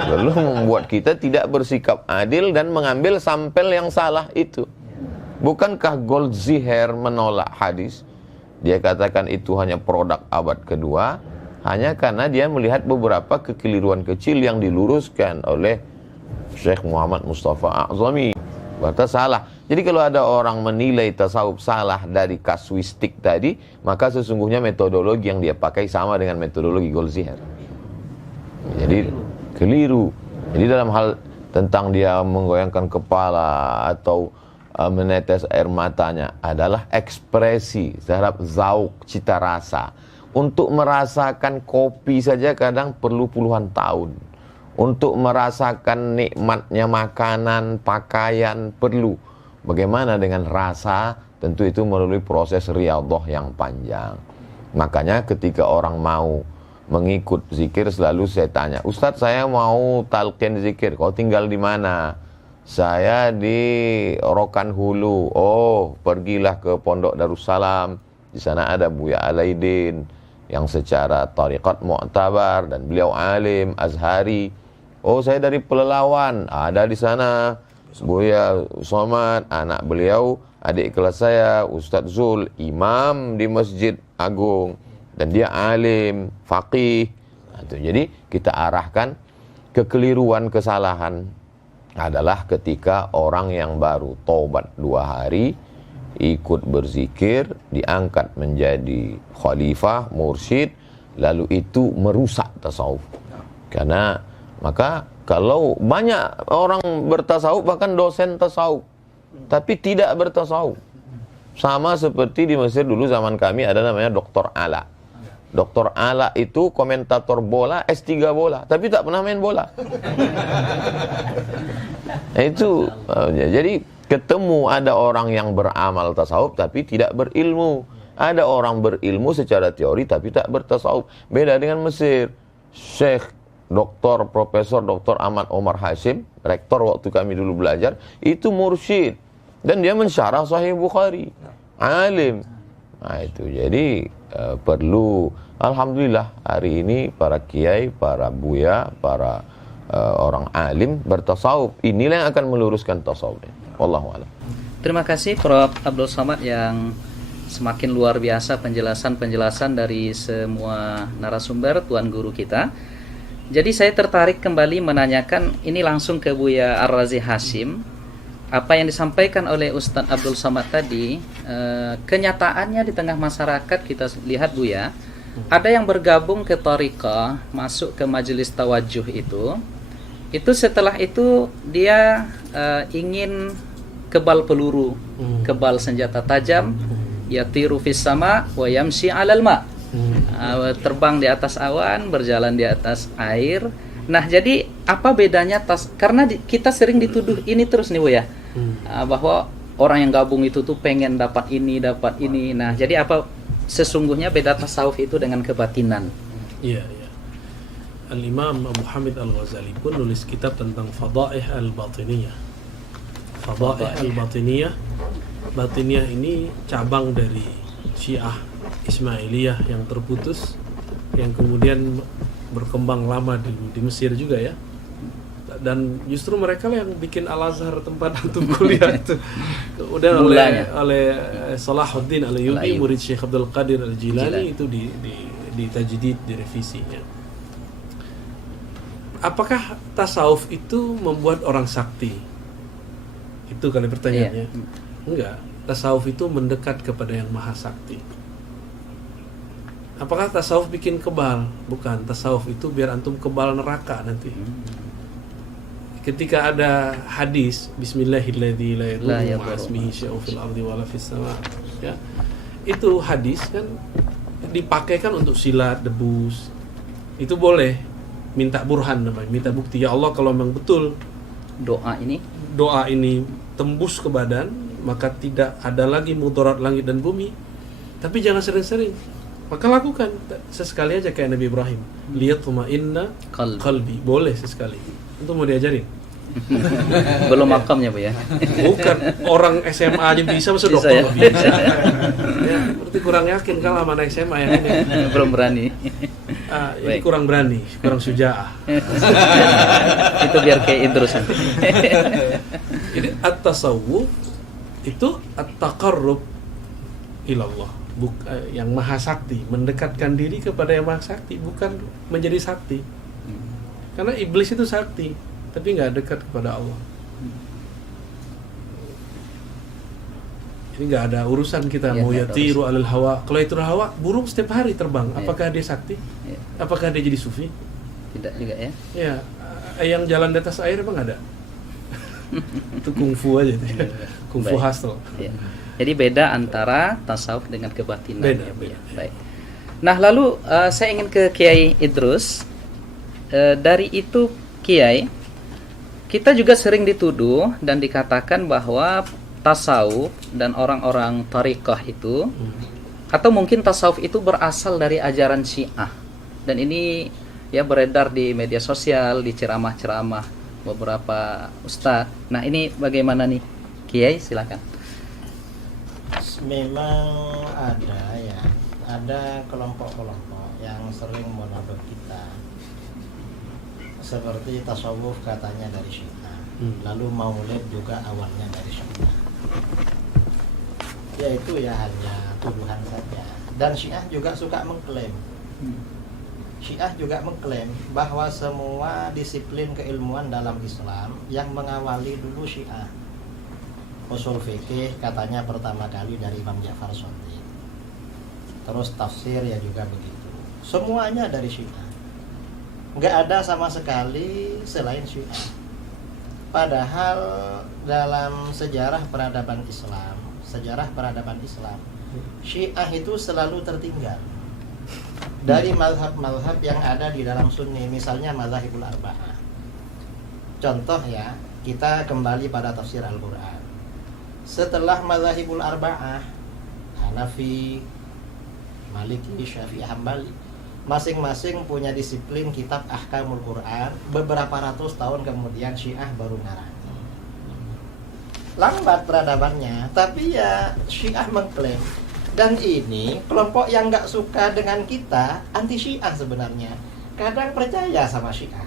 lalu membuat kita tidak bersikap adil dan mengambil sampel yang salah itu. Bukankah Goldziher menolak hadis? Dia katakan itu hanya produk abad kedua, hanya karena dia melihat beberapa kekeliruan kecil yang diluruskan oleh Syekh Muhammad Mustafa A'zami. Berarti salah. Jadi kalau ada orang menilai tasawuf salah dari kasuistik tadi, maka sesungguhnya metodologi yang dia pakai sama dengan metodologi Goldziher. Jadi keliru. Jadi dalam hal tentang dia menggoyangkan kepala atau menetes air matanya adalah ekspresi terhadap zauk, cita rasa. Untuk merasakan kopi saja kadang perlu puluhan tahun. Untuk merasakan nikmatnya makanan, pakaian perlu. Bagaimana dengan rasa? Tentu itu melalui proses riyadhah yang panjang. Makanya ketika orang mau mengikut zikir selalu saya tanya, Ustadz saya mau talqin zikir, kau tinggal di mana? Saya di Rokan Hulu. Oh, pergilah ke Pondok Darussalam. Di sana ada Buya Alaidin yang secara tariqat mu'tabar dan beliau alim Azhari. Oh, saya dari Pelelawan, ada di sana Buya Somad, anak beliau, adik kelas saya Ustadz Zul, imam di Masjid Agung, dan dia alim, faqih. Jadi kita arahkan kekeliruan, kesalahan adalah ketika orang yang baru taubat 2 hari, ikut berzikir, diangkat menjadi khalifah, mursyid, lalu itu merusak tasawuf. Karena maka kalau banyak orang bertasawuf, bahkan dosen tasawuf, tapi tidak bertasawuf. Sama seperti di Mesir dulu zaman kami ada namanya Dr. Ala. Dr. Ala itu komentator bola, S3 bola, tapi tak pernah main bola. Itu jadi ketemu ada orang yang beramal tasawuf tapi tidak berilmu. Ada orang berilmu secara teori tapi tak bertasawuf. Beda dengan Mesir. Syekh Dr. Profesor Dr. Ahmad Omar Hashim, rektor waktu kami dulu belajar, itu mursyid dan dia mensyarah Sahih Bukhari, alim. Nah itu jadi perlu, alhamdulillah hari ini para kiai, para buya, para orang alim bertasawuf. Inilah yang akan meluruskan tasawuf. Wallahu a'lam. Terima kasih Prof. Abdul Somad yang semakin luar biasa penjelasan-penjelasan dari semua narasumber, tuan guru kita. Jadi saya tertarik kembali menanyakan ini langsung ke Buya Ar-Razi Hashim. Apa yang disampaikan oleh Ustadz Abdul Somad tadi, kenyataannya di tengah masyarakat kita lihat Buya, ada yang bergabung ke thariqah, masuk ke majelis tawajuh itu setelah itu dia ingin kebal peluru, kebal senjata tajam, yatiru fis sama wa yamshi 'alal ma. Terbang di atas awan, berjalan di atas air. Nah, jadi apa bedanya karena kita sering dituduh ini terus nih Bu ya. Bahwa orang yang gabung itu tuh pengen dapat ini. Nah, jadi apa sesungguhnya beda tasawuf itu dengan kebatinan? Iya. Al-Imam Abu Hamid Al-Ghazali pun nulis kitab tentang Fadaih Al-Batiniyah. Fadaih Al-Batiniyah. Batiniyah ini cabang dari Syiah Ismailiyah yang terputus, yang kemudian berkembang lama di Mesir juga ya. Dan justru mereka lah yang bikin Al-Azhar tempat antum kuliah itu. Kemudian oleh Salahuddin Al-Ayyubi, murid Syekh Abdul Qadir Al-Jilani, itu di tajdid, direvisinya. Apakah tasawuf itu membuat orang sakti? Itu kali pertanyaannya. Enggak, tasawuf itu mendekat kepada yang maha sakti. Apakah tasawuf bikin kebal? Bukan, tasawuf itu biar antum kebal neraka nanti. Ketika ada hadis Bismillahirrahmanirrahim la yadurru ma'asmihi syai'un fil ardi wala fis sama, ya. Itu hadis kan dipakai kan untuk silat, debus. Itu boleh. Minta burhan namanya, minta bukti. Ya Allah, kalau memang betul doa ini tembus ke badan, maka tidak ada lagi mudarat langit dan bumi. Tapi jangan sering-sering. Maka lakukan sesekali aja kayak Nabi Ibrahim. Liyatma'inna qalbi. Boleh sesekali. Itu mau diajarin. Belum makamnya Bu ya. Bukan, orang SMA aja bisa, masa dokter nggak bisa. Ya, berarti kurang yakin kalau anak SMA yang ini. Belum berani. Ini kurang berani, kurang syuja'ah. Itu biar kayak Idrus nanti. Jadi at-tasawuf itu at-taqarrub ilallah, yang maha sakti, mendekatkan diri kepada yang maha sakti, bukan menjadi sakti. Karena iblis itu sakti, tapi nggak dekat kepada Allah. Ini nggak ada urusan kita mau yatiru alal hawa. Kalau itu hawa, burung setiap hari terbang. Apakah dia sakti? Apakah dia jadi sufi? Tidak juga ya. Ya, yang jalan di atas air emang ada. Itu kungfu aja, kungfu hustle. Ya. Jadi beda antara tasawuf dengan kebatinan. Beda. Baik. Nah, lalu saya ingin ke Kiai Idrus. Dari itu Kiai, kita juga sering dituduh dan dikatakan bahwa tasawuf dan orang-orang tariqah itu, atau mungkin tasawuf itu berasal dari ajaran Syiah. Dan ini ya beredar di media sosial, di ceramah-ceramah beberapa ustaz. Nah, ini bagaimana nih Kiai, silakan. Memang ada kelompok-kelompok yang sering menuduh kita seperti tasawuf katanya dari Syiah, lalu maulid juga awalnya dari Syiah. Ya itu ya hanya tuduhan saja. Dan Syiah juga suka mengklaim. Syiah juga mengklaim bahwa semua disiplin keilmuan dalam Islam yang mengawali dulu Syiah. Usul fikih katanya pertama kali dari Imam Ja'far Shadiq. Terus tafsir ya juga begitu. Semuanya dari Syiah. Nggak ada sama sekali selain Syiah. Padahal dalam sejarah peradaban Islam, Syiah itu selalu tertinggal dari mazhab-mazhab yang ada di dalam Sunni, misalnya mazhabul arba'ah. Contoh ya, kita kembali pada tafsir Al-Quran. Setelah mazhabul arba'ah, Hanafi, Maliki, Syafi'i, Hambali, masing-masing punya disiplin kitab Ahkamul Quran. Beberapa ratus tahun kemudian Syiah baru ngarang. Lambat peradabannya, tapi ya Syiah mengklaim. Dan ini kelompok yang nggak suka dengan kita, anti Syiah sebenarnya. Kadang percaya sama Syiah.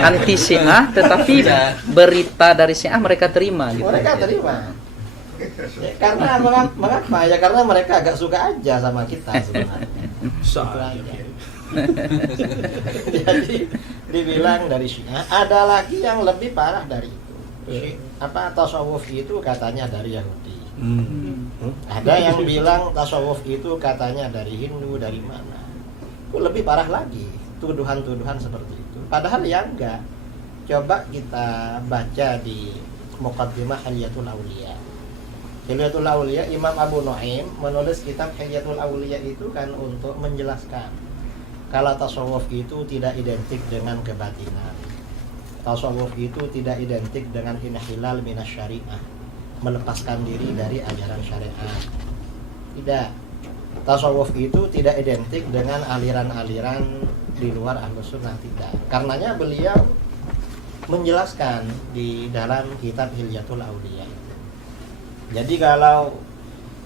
Anti Syiah, tetapi berita dari Syiah mereka terima gitu. Mereka terima. Ya, karena mengapa? Ya karena mereka agak suka aja sama kita sebenarnya. Jadi dibilang dari Syiah. Ada lagi yang lebih parah dari itu. Tasawuf itu katanya dari Yahudi. Ada yang bilang tasawuf itu katanya dari Hindu, dari mana. Itu lebih parah lagi, tuduhan-tuduhan seperti itu. Padahal ya enggak. coba kita baca di Muqaddimah Hilyatul Auliya. Hilyatul Auliya, Imam Abu Nuaim menulis kitab Hilyatul Auliya itu kan untuk menjelaskan kalau tasawuf itu tidak identik dengan kebatinan. Tasawuf itu tidak identik dengan inhilal minas syariah, melepaskan diri dari ajaran syariat. Tidak. Tasawuf itu tidak identik dengan aliran-aliran di luar Ahlus Sunnah, tidak. Karenanya beliau menjelaskan di dalam kitab Hilyatul Auliya. Jadi kalau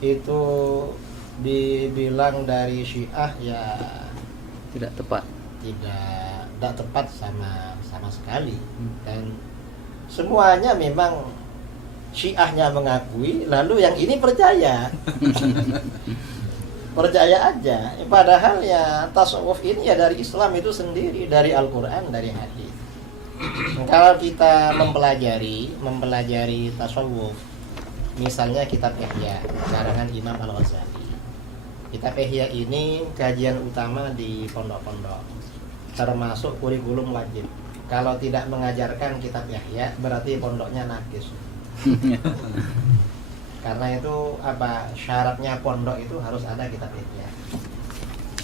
itu dibilang dari Syiah ya Tidak tepat. tidak tepat sama sekali. Dan semuanya memang Syiahnya mengakui, lalu yang ini percaya. Percaya aja. Padahal ya tasawuf ini ya dari Islam itu sendiri, dari Al-Quran, dari hadis. Kalau kita mempelajari tasawuf, misalnya kitab Ihya karangan Imam Al-Ghazali. Kitab Ihya ini kajian utama di pondok-pondok, termasuk kurikulum wajib. Kalau tidak mengajarkan kitab Ihya berarti pondoknya nakis. Karena itu syaratnya pondok itu harus ada kitab Ihya.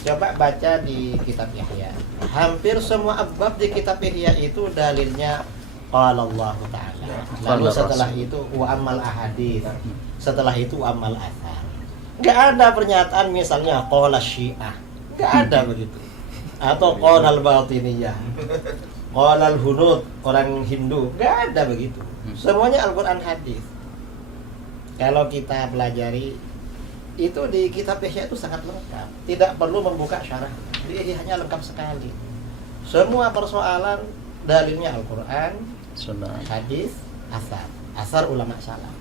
Coba baca di kitab Ihya. Hampir semua abwab di kitab Ihya itu dalilnya qala Allah Ta'ala. Lalu setelah itu wa amal ahadits. Setelah itu amal athar. Enggak ada pernyataan misalnya qala Syiah. Enggak ada begitu. Atau qala al-Batiniyah. Qala al-Hunud, orang Hindu. Enggak ada begitu. Semuanya Al-Qur'an hadis. Kalau kita pelajari itu di kitab Ihya itu sangat lengkap. Tidak perlu membuka syarah. Di Ihya lengkap sekali. Semua persoalan dalilnya Al-Qur'an, Sunnah. hadis, asar ulama salaf.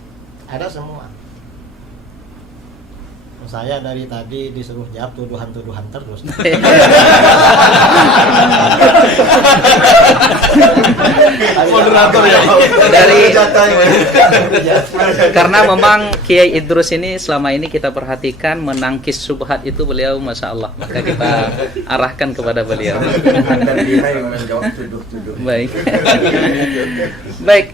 Ada semua. Saya dari tadi disuruh jawab tuduhan-tuduhan terus. Moderator ya. Karena memang Kiai Idrus ini selama ini kita perhatikan menangkis subhat itu beliau Masya Allah, maka kita arahkan kepada beliau. Baik. Baik,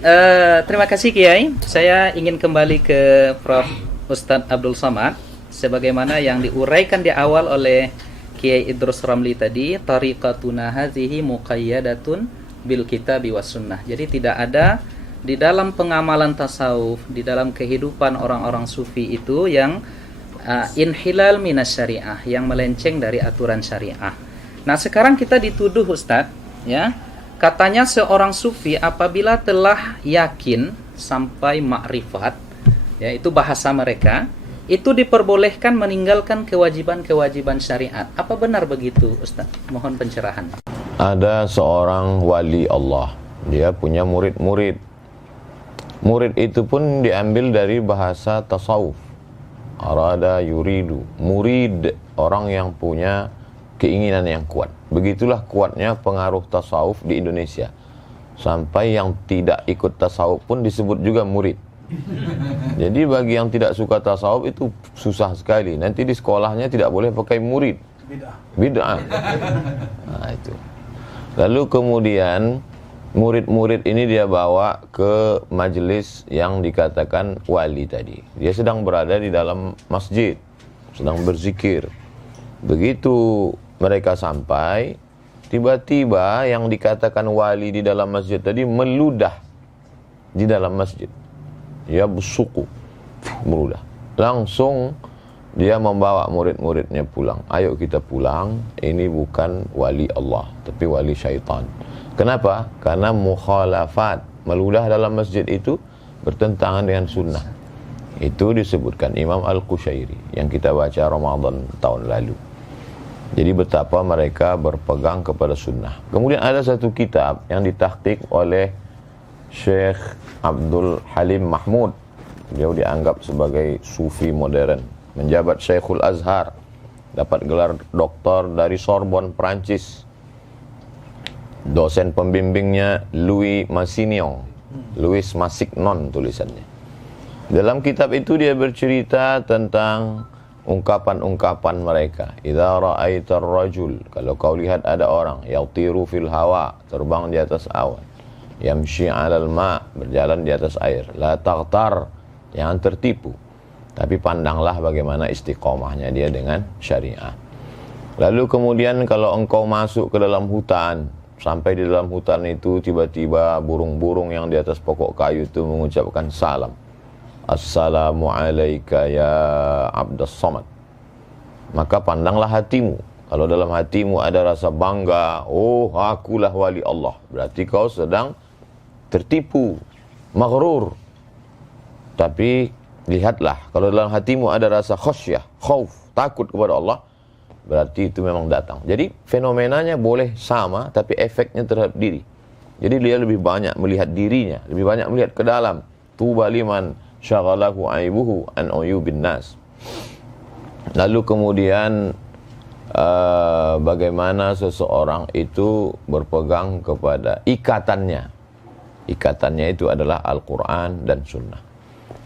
terima kasih Kiai. Saya ingin kembali ke Prof. Ustadz Abdul Somad. Sebagaimana yang diuraikan di awal oleh Kiai Idrus Ramli tadi, tariqatuna hazihi muqayyadatun bil kitabi was sunnah. Jadi tidak ada di dalam pengamalan tasawuf, di dalam kehidupan orang-orang sufi itu yang inhilal minas syariah, yang melenceng dari aturan syariah. Nah, sekarang kita dituduh Ustadz, ya. Katanya seorang sufi apabila telah yakin sampai makrifat, ya itu bahasa mereka, itu diperbolehkan meninggalkan kewajiban-kewajiban syariat. Apa benar begitu, Ustaz? Mohon pencerahan. Ada seorang wali Allah, dia punya murid-murid. Murid itu pun diambil dari bahasa tasawuf. Arada yuridu, murid, orang yang punya keinginan yang kuat. Begitulah kuatnya pengaruh tasawuf di Indonesia. Sampai yang tidak ikut tasawuf pun disebut juga murid. Jadi bagi yang tidak suka tasawuf itu susah sekali. Nanti di sekolahnya tidak boleh pakai murid. Bid'ah. Nah, itu. Lalu kemudian murid-murid ini dia bawa ke majelis yang dikatakan wali tadi. Dia sedang berada di dalam masjid, sedang berzikir. Begitu mereka sampai, tiba-tiba yang dikatakan wali di dalam masjid tadi meludah di dalam masjid. Ya busuku, meludah. Langsung dia membawa murid-muridnya pulang. Ayo kita pulang, ini bukan wali Allah, tapi wali syaitan. Kenapa? Karena mukhalafat, meludah dalam masjid itu bertentangan dengan sunnah. Itu disebutkan Imam Al-Qushairi yang kita baca Ramadan tahun lalu. Jadi betapa mereka berpegang kepada sunnah. Kemudian ada satu kitab yang ditahqiq oleh Syekh Abdul Halim Mahmud. Beliau dianggap sebagai sufi modern, menjabat Syekhul Azhar, dapat gelar doktor dari Sorbonne, Prancis. Dosen pembimbingnya Louis Massignon, Louis Massignon tulisannya. Dalam kitab itu dia bercerita tentang ungkapan-ungkapan mereka. Idza ra'aitar rajul, kalau kau lihat ada orang yatiru fil hawa, terbang di atas awan. yamshi 'alal ma', berjalan di atas air. La taghtar, jangan tertipu. Tapi pandanglah bagaimana istiqomahnya dia dengan syariah. Lalu kemudian kalau engkau masuk ke dalam hutan, sampai di dalam hutan itu tiba-tiba burung-burung yang di atas pokok kayu itu mengucapkan salam. Assalamu alayka ya Abdus Samad. Maka pandanglah hatimu. Kalau dalam hatimu ada rasa bangga, oh akulah wali Allah, berarti kau sedang tertipu, maghrur. Tapi lihatlah, kalau dalam hatimu ada rasa khasyah, khauf, takut kepada Allah, berarti itu memang datang. Jadi fenomenanya boleh sama, tapi efeknya terhadap diri. Jadi dia lebih banyak melihat dirinya, lebih banyak melihat ke dalam. Tuba liman syaghalahu aibuhu an uyubin nas. Lalu kemudian bagaimana seseorang itu berpegang kepada ikatannya. Ikatannya itu adalah Al-Quran dan Sunnah.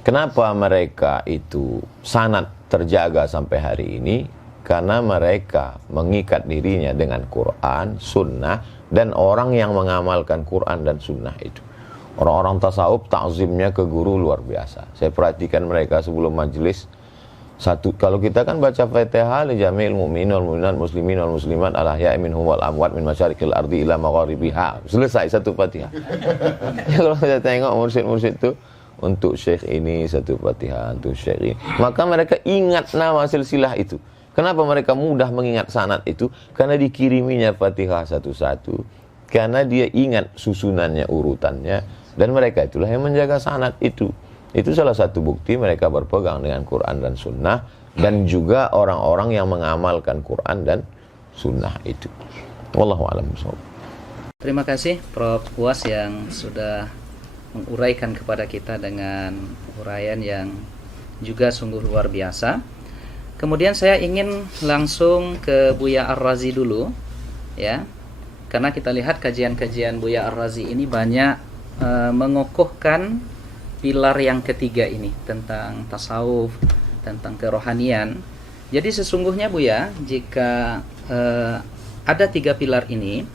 Kenapa mereka itu sanad terjaga sampai hari ini? Karena mereka mengikat dirinya dengan Quran, Sunnah, dan orang yang mengamalkan Quran dan Sunnah itu. Orang-orang tasawuf ta'zimnya ke guru luar biasa. Saya perhatikan mereka sebelum majelis. Kalau kita kan baca Fatihah li jami'il mu'minin wal mu'minat muslimin wal muslimat al ahya'i minhum wal amwat min masyariqil ardi ila magharibiha. Selesai satu Fatihah. Kalau kita tengok mursyid-mursyid itu, untuk syekh ini satu Fatihah, untuk syekh ini. Maka mereka ingat nama silsilah itu. Kenapa mereka mudah mengingat sanad itu? Karena dikiriminya Fatihah satu-satu. Karena dia ingat susunannya, urutannya. Dan mereka itulah yang menjaga sanad itu. Itu salah satu bukti mereka berpegang dengan Quran dan Sunnah. Dan juga orang-orang yang mengamalkan Quran dan Sunnah itu. Wallahu a'lam bishawab. Terima kasih Prof. Uwas yang sudah menguraikan kepada kita dengan uraian yang juga sungguh luar biasa. Kemudian saya ingin langsung ke Buya Ar-Razi dulu, ya, karena kita lihat kajian-kajian Buya Ar-Razi ini banyak mengokohkan pilar yang ketiga ini tentang tasawuf, tentang kerohanian. Jadi sesungguhnya Buya, jika ada 3 pilar ini,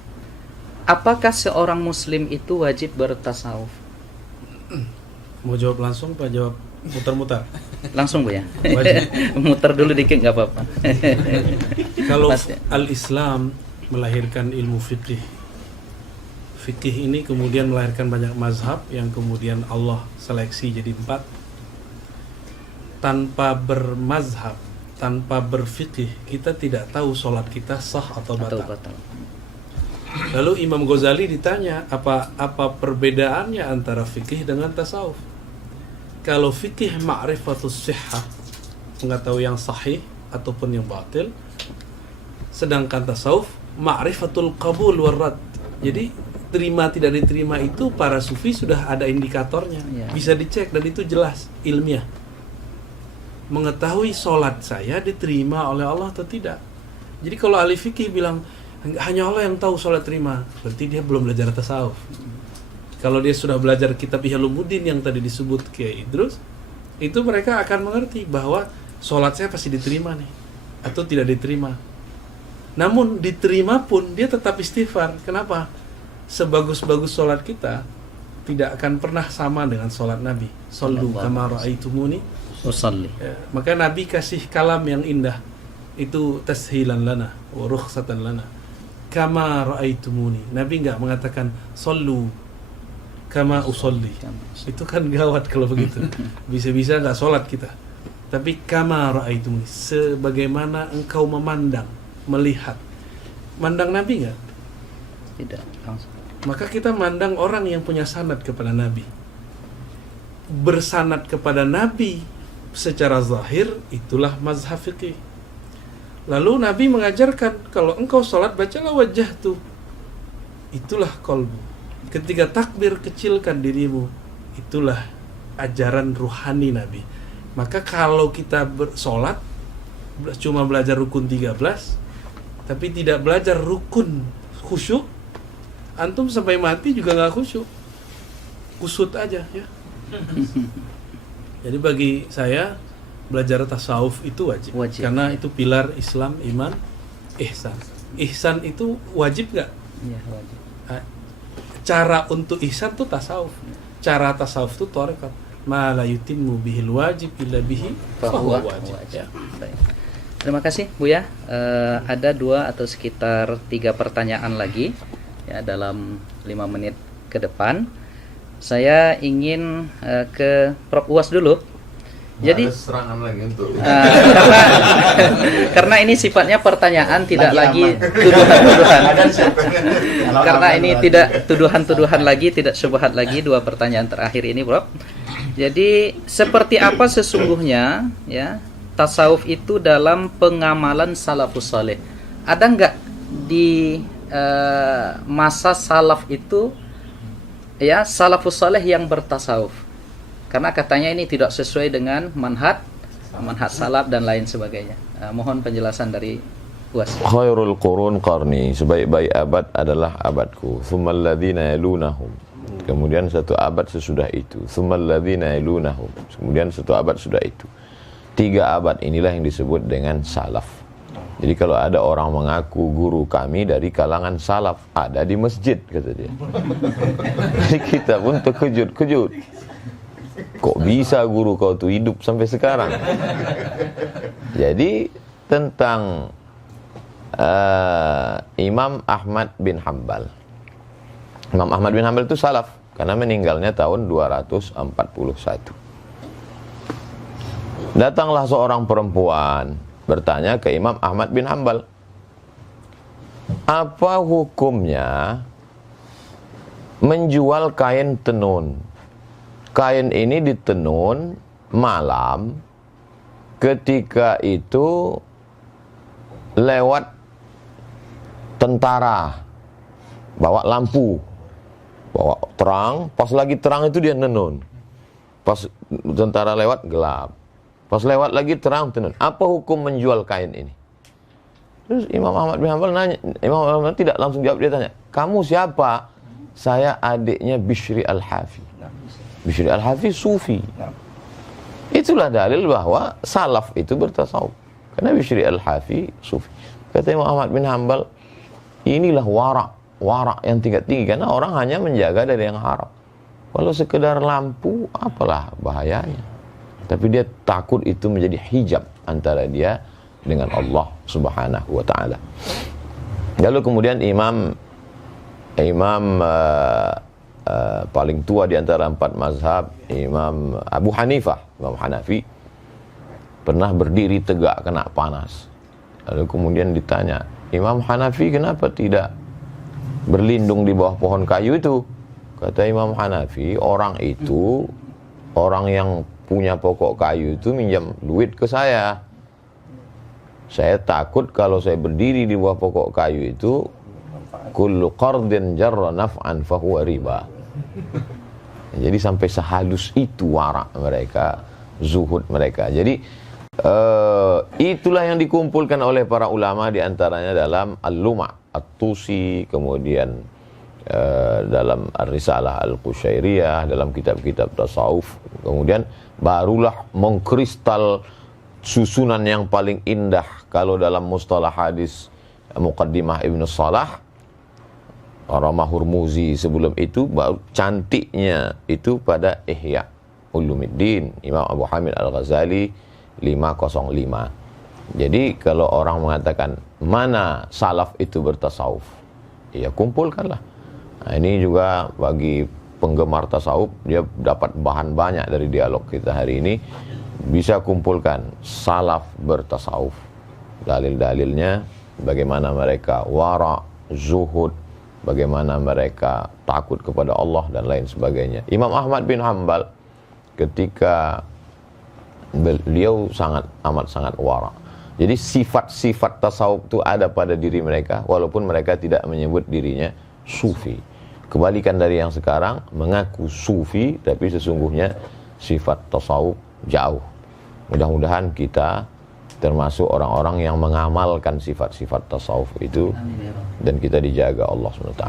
apakah seorang Muslim itu wajib bertasawuf? Mau jawab langsung Pak, jawab muter-muter? Langsung Bu ya. Wajib. Muter dulu dikit nggak apa-apa. Kalau Mas, ya. Al-Islam melahirkan ilmu fikih. Fikih ini kemudian melahirkan banyak mazhab yang kemudian Allah seleksi jadi 4. Tanpa bermazhab, tanpa berfikih, kita tidak tahu sholat kita sah atau batal. Lalu Imam Ghazali ditanya apa perbedaannya antara fikih dengan tasawuf. Kalau fikih ma'rifatus sihhah, mengetahui yang sahih ataupun yang batil, sedangkan tasawuf ma'rifatul qabul warrad. Jadi terima tidak diterima itu para sufi sudah ada indikatornya, bisa dicek dan itu jelas ilmiah. Mengetahui sholat saya diterima oleh Allah atau tidak. Jadi kalau ahli fikih bilang hanya Allah yang tahu sholat terima, berarti dia belum belajar tasawuf. Kalau dia sudah belajar kitab Ihya Ulumuddin yang tadi disebut Kiai Idrus, itu mereka akan mengerti bahwa sholat saya pasti diterima nih, atau tidak diterima. Namun diterima pun dia tetap istighfar. Kenapa? Sebagus-bagus sholat kita tidak akan pernah sama dengan sholat Nabi. Sallu kama ra'aitumuni usalli. Maka Nabi kasih kalam yang indah. Itu tashilan lana wa rukhsatan lana. Kama ra'aitumuni. Nabi enggak mengatakan sallu kama usolli. Itu kan gawat kalau begitu. Bisa-bisa enggak sholat kita. Tapi kama ra'aitumuni, sebagaimana engkau memandang, melihat. Mandang Nabi enggak? Tidak, langsung. Maka kita mandang orang yang punya sanad kepada Nabi. Bersanad kepada Nabi secara zahir, itulah mazhab fikih. Lalu Nabi mengajarkan, kalau engkau sholat, bacalah wajjahtu. Itulah qalbu. Ketika takbir, kecilkan dirimu. Itulah ajaran ruhani Nabi. Maka kalau kita bersolat cuma belajar rukun 13, tapi tidak belajar rukun khusyuk, antum sampai mati juga nggak khusyuk, kusut aja ya. Jadi bagi saya belajar tasawuf itu wajib. Karena itu pilar Islam, iman, ihsan. Ihsan itu wajib nggak? Iya, wajib. cara untuk ihsan tuh tasawuf. Cara tasawuf tuh tarekat. Ma la yutimmu bihil wajib illa bihi fahuwa wajib. Ya. Baik. Terima kasih Buya. Ada 2 atau sekitar 3 pertanyaan lagi ya dalam 5 menit ke depan. Saya ingin ke Prof. Uwas dulu. Jadi ada serangan lagi untuk karena ini sifatnya pertanyaan, tidak lagi tuduhan-tuduhan. Karena ini tidak tuduhan-tuduhan lagi, tidak syubhat lagi. 2 pertanyaan terakhir ini, Prof. Jadi seperti apa sesungguhnya ya tasawuf itu dalam pengamalan salafus saleh? Ada nggak di masa salaf itu ya salafus saleh yang bertasawuf? Karena katanya ini tidak sesuai dengan manhaj salaf dan lain sebagainya. Mohon penjelasan dari Uwas. Khairul qurun qarni, sebaik-baik abad adalah abadku. Tsummal ladzina yalunahum. Kemudian 1 abad sesudah itu. Tsummal ladzina yalunahum. Kemudian 1 abad sudah itu. 3 abad inilah yang disebut dengan salaf. Jadi kalau ada orang mengaku guru kami dari kalangan salaf, ada di masjid, kata dia. Jadi kita pun terkejut-kejut. Kok bisa guru kau tuh hidup sampai sekarang? Jadi tentang Imam Ahmad bin Hanbal. Imam Ahmad bin Hanbal itu salaf karena meninggalnya tahun 241. Datanglah seorang perempuan bertanya ke Imam Ahmad bin Hanbal, apa hukumnya menjual kain tenun? Kain ini ditenun malam, ketika itu lewat tentara, bawa lampu, bawa terang, pas lagi terang itu dia nenun, pas tentara lewat gelap, pas lewat lagi terang tenun. Apa hukum menjual kain ini? Terus Imam Ahmad bin Hanbal nanya, Imam Ahmad tidak langsung jawab, dia tanya, kamu siapa? Saya adiknya Bishri Al-Hafi. Bishri Al-Hafi sufi. Itulah dalil bahwa salaf itu bertasawuf, karena Bishri Al-Hafi sufi. Kata Imam Ahmad bin Hanbal, inilah warak yang tingkat tinggi, karena orang hanya menjaga dari yang haram. Kalau sekedar lampu, apalah bahayanya. Tapi dia takut itu menjadi hijab antara dia dengan Allah Subhanahu wa taala. Lalu kemudian imam paling tua di antara 4 mazhab, Imam Abu Hanifah, Imam Hanafi, pernah berdiri tegak kena panas. Lalu kemudian ditanya, Imam Hanafi kenapa tidak berlindung di bawah pohon kayu itu? Kata Imam Hanafi, orang yang punya pokok kayu itu minjam duit ke saya. Saya takut kalau saya berdiri di bawah pokok kayu itu, kullu qardin jarra naf'an fahuwa riba. Jadi sampai sehalus itu warak mereka, zuhud mereka. Jadi itulah yang dikumpulkan oleh para ulama, diantaranya dalam Al-Luma' At-Tusi, kemudian dalam Ar-Risalah Al-Qushairiyah, dalam kitab-kitab tasawuf. Kemudian barulah mengkristal susunan yang paling indah kalau dalam mustalah hadis Muqaddimah Ibnu Salah, Ramah Hurmuzi sebelum itu, baru cantiknya itu pada Ihya Ulumuddin Imam Abu Hamid Al-Ghazali 505. Jadi kalau orang mengatakan mana salaf itu bertasawuf, ya kumpulkanlah. Nah, ini juga bagi penggemar tasawuf, dia dapat bahan banyak dari dialog kita hari ini. Bisa kumpulkan salaf bertasawuf, dalil-dalilnya, bagaimana mereka wara, zuhud, bagaimana mereka takut kepada Allah dan lain sebagainya. Imam Ahmad bin Hanbal ketika beliau amat sangat wara. Jadi sifat-sifat tasawuf itu ada pada diri mereka, walaupun mereka tidak menyebut dirinya sufi. Kebalikan dari yang sekarang, mengaku sufi tapi sesungguhnya sifat tasawuf jauh. Mudah-mudahan kita termasuk orang-orang yang mengamalkan sifat-sifat tasawuf itu, dan kita dijaga Allah SWT.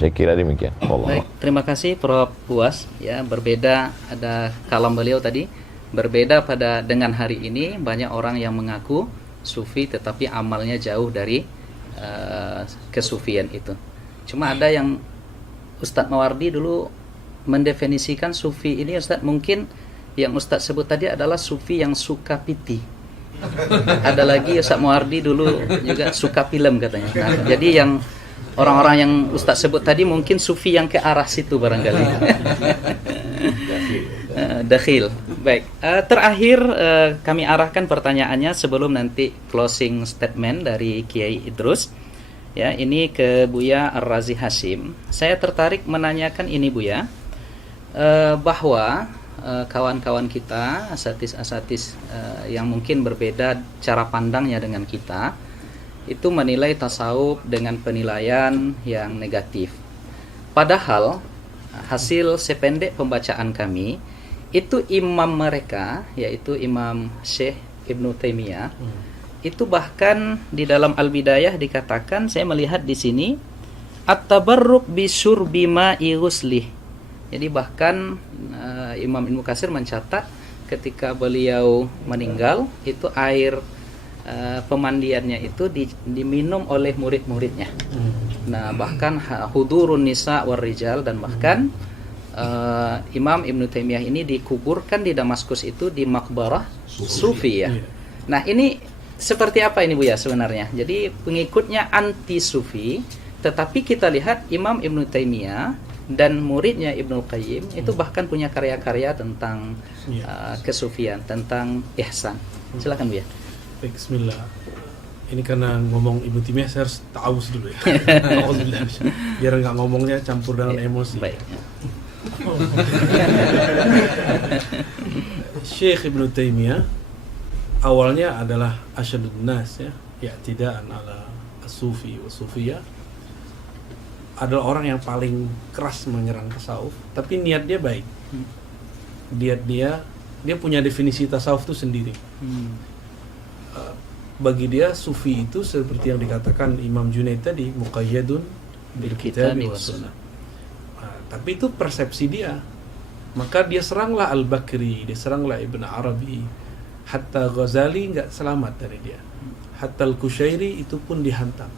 Saya kira demikian. Allah. Baik, terima kasih Prof. Uwas. Ya, berbeda, ada kalam beliau tadi, berbeda dengan hari ini, banyak orang yang mengaku sufi tetapi amalnya jauh dari kesufian itu. Cuma ada yang Ustadz Mawardi dulu mendefinisikan sufi ini, Ustadz, mungkin yang Ustadz sebut tadi adalah sufi yang suka piti. Ada lagi Ustadz Mawardi dulu juga suka film katanya. Nah, jadi yang orang-orang yang Ustadz sebut tadi mungkin sufi yang ke arah situ barangkali. Dakhil. Baik. Terakhir kami arahkan pertanyaannya sebelum nanti closing statement dari Kiai Idrus. Ya, ini ke Buya Ar-Razi Hashim. Saya tertarik menanyakan ini, Buya, bahwa kawan-kawan kita, asatis-asatis yang mungkin berbeda cara pandangnya dengan kita, itu menilai tasawuf dengan penilaian yang negatif. Padahal hasil sependek pembacaan kami, itu imam mereka, yaitu Imam Syekh Ibnu Taimiyah, itu bahkan di dalam Al-Bidayah dikatakan, saya melihat di sini, at-tabarruk bisyurbi ma'i ghuslih. Jadi bahkan Imam Ibnu Katsir mencatat ketika beliau meninggal, itu air pemandiannya itu diminum oleh murid-muridnya. Nah, bahkan hudurun nisa war rijal, dan bahkan Imam Ibnu Taimiyah ini dikuburkan di Damaskus itu di makbarah sufi ya. Nah, ini seperti apa ini, Buya, sebenarnya? Jadi pengikutnya anti sufi, tetapi kita lihat Imam Ibnu Taimiyah dan muridnya Ibnu Qayyim itu bahkan punya karya-karya tentang kesufian, tentang ihsan. Silakan, Buya. Bismillah. Ini karena ngomong Ibnu Taimiyah saya harus ta'awuz dulu ya. Biar nggak ngomongnya campur dengan emosi. Baik. Syekh Ibnu Taimiyah awalnya adalah asyadun nas ya, i'tidaan ala as-sufi wa sufiyah. Adalah orang yang paling keras menyerang tasawuf, tapi niat dia baik. Dia punya definisi tasawuf itu sendiri. Bagi dia sufi itu seperti yang dikatakan Imam Junaid tadi, muqayyadun bil kitab wa sunnah. Tapi itu persepsi dia. Maka dia seranglah Al-Bakri, dia seranglah Ibn Arabi, hatta Ghazali nggak selamat dari dia, hatta Al-Kushairi itu pun dihantam.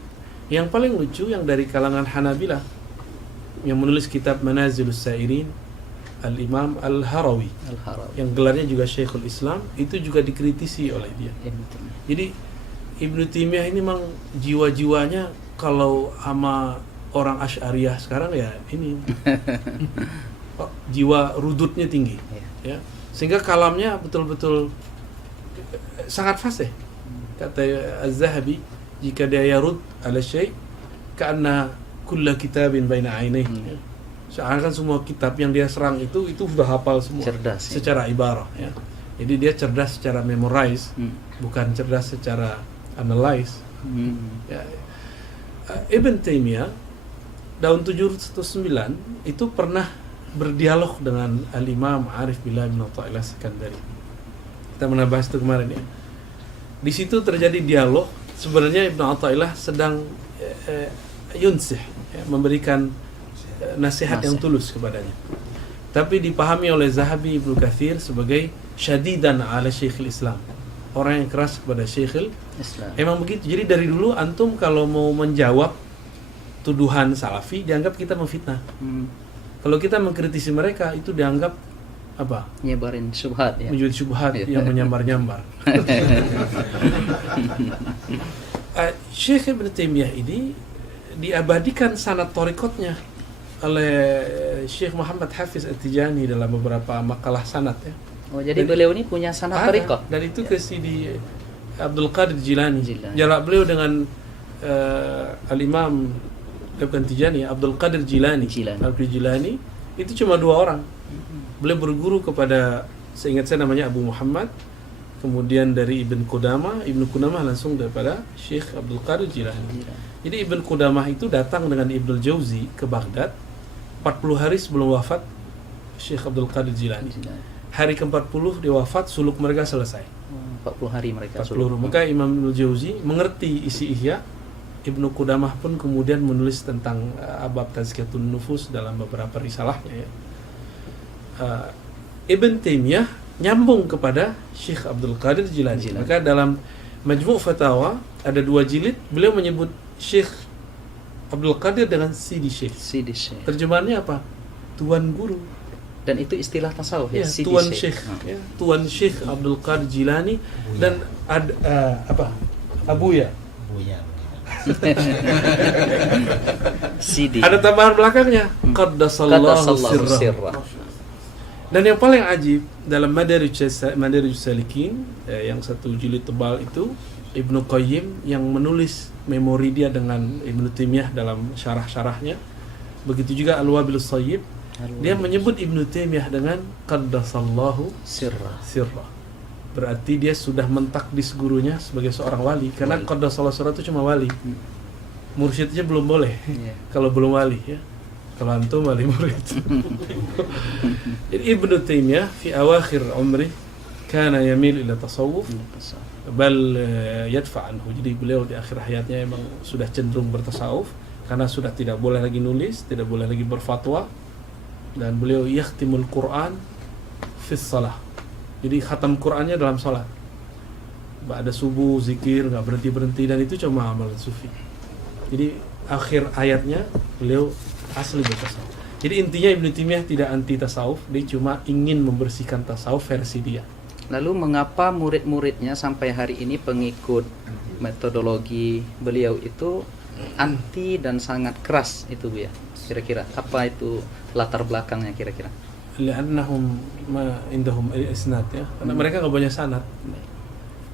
Yang paling lucu yang dari kalangan Hanabilah yang menulis kitab Manazilus Sairin, Al-Imam Al-Harawi, yang gelarnya juga Syekhul Islam, itu juga dikritisi oleh dia. Jadi Ibnu Taimiyah ini memang jiwa-jiwanya kalau sama orang Asy'ariyah sekarang ya ini jiwa rudutnya tinggi ya. Sehingga kalamnya betul-betul sangat fasih. Kata Az-Zahabi, jika dia yarud ala syai' ka'anna kulla kitabin baina ainaihi. Seakan semua kitab yang dia serang itu sudah hafal semua. Cerdas, ya. Secara ibarah ya. Jadi dia cerdas secara memorize, bukan cerdas secara analyze. Ya. Ibn Taimiyah tahun 709 itu pernah berdialog dengan Al-Imam Arif Billah bin Athaillah Sikandari. Kita pernah bahas itu kemarin ya. Di situ terjadi dialog. Sebenarnya Ibn Athaillah sedang yunsih, ya, memberikan nasihat yang tulus kepadanya. Tapi dipahami oleh Zahabi Ibnu Katsir sebagai syadidan ala Syekhul Islam, orang yang keras kepada Syekhul Islam. Emang begitu. Jadi dari dulu antum kalau mau menjawab tuduhan salafi dianggap kita memfitnah. Kalau kita mengkritisi mereka itu dianggap apa? Nyebarin syubhat ya. Menjadi syubhat yang menyambar-nyambar. Syekh Ibn Taimiyah ini diabadikan sanad thariqatnya oleh Syekh Muhammad Hafiz At-Tijani dalam beberapa makalah sanad ya. Oh, jadi beliau ini punya sanad thariqah. Dan itu ke Sidi Abdul Qadir Jilani. Jarak beliau dengan Al-Imam bukan Tijani, Abdul Qadir Jilani. Abdul Jilani itu cuma 2 orang. Beliau berguru kepada, seingat saya namanya Abu Muhammad, kemudian dari Ibn Qudamah langsung daripada Syekh Abdul Qadir Jilani. Jadi Ibn Qudamah itu datang dengan Ibnul Jauzi ke Baghdad 40 hari sebelum wafat Syekh Abdul Qadir Jilani. Hari ke-40 dia wafat, suluk mereka selesai. 40 hari mereka 40 suluk. Maka Imam Ibnul Jauzi mengerti isi Ihya. Ibnu Qudamah pun kemudian menulis tentang Abab Tazkiyatun Nufus dalam beberapa risalahnya ya. Ibn Taimiyah nyambung kepada Syekh Abdul Qadir Jilani. Maka dalam Majmu' Fatawa ada 2 jilid, beliau menyebut Syekh Abdul Qadir dengan Sidi Syekh. Sidi Syekh. Terjemahannya apa? Tuan guru. Dan itu istilah tasawuf ya, Ya, Sidi Tuan Syekh. Syekh. Ya, Tuan Syekh Abdul Qadir Jilani dan Abuya. Buya. Sidi. Ada tambahan belakangnya. Qaddasallahu sirrah. sirrah. Dan yang paling ajib dalam Madarijus Salikin yang satu jilid tebal itu, Ibnu Qayyim yang menulis memori dia dengan Ibnu Taimiyah dalam syarah-syarahnya. Begitu juga Al-Wabilus Shayyib, dia menyebut Ibnu Taimiyah dengan qaddasallahu Sirrah. sirrah. Berarti dia sudah mentakdis gurunya sebagai seorang wali, karena qaddasallahu sirrah itu cuma wali. Mursyidnya belum boleh. Iya. Kalau belum wali ya. Kalau antum wali murid. Jadi Ibnu Taimiyah fi awakhir umri kana yamil ila tasawuf bal yadfa anhu. Jadi beliau di akhir hayatnya memang sudah cenderung bertasawuf karena sudah tidak boleh lagi nulis, tidak boleh lagi berfatwa, dan beliau yakhtimul Quran fi shalah. Jadi khatam Qurannya dalam salat. Ba'da subuh zikir enggak berhenti-berhenti, dan itu cuma amalan sufi. Jadi akhir ayatnya beliau asli bertasawuf. Jadi intinya Ibnu Taimiyah tidak anti tasawuf, dia cuma ingin membersihkan tasawuf versi dia. Lalu mengapa murid-muridnya sampai hari ini pengikut metodologi beliau itu anti dan sangat keras itu Bu ya? Kira-kira apa itu latar belakangnya kira-kira? Li'annahum ma indahum isnad ya. Karena mereka enggak punya sanad.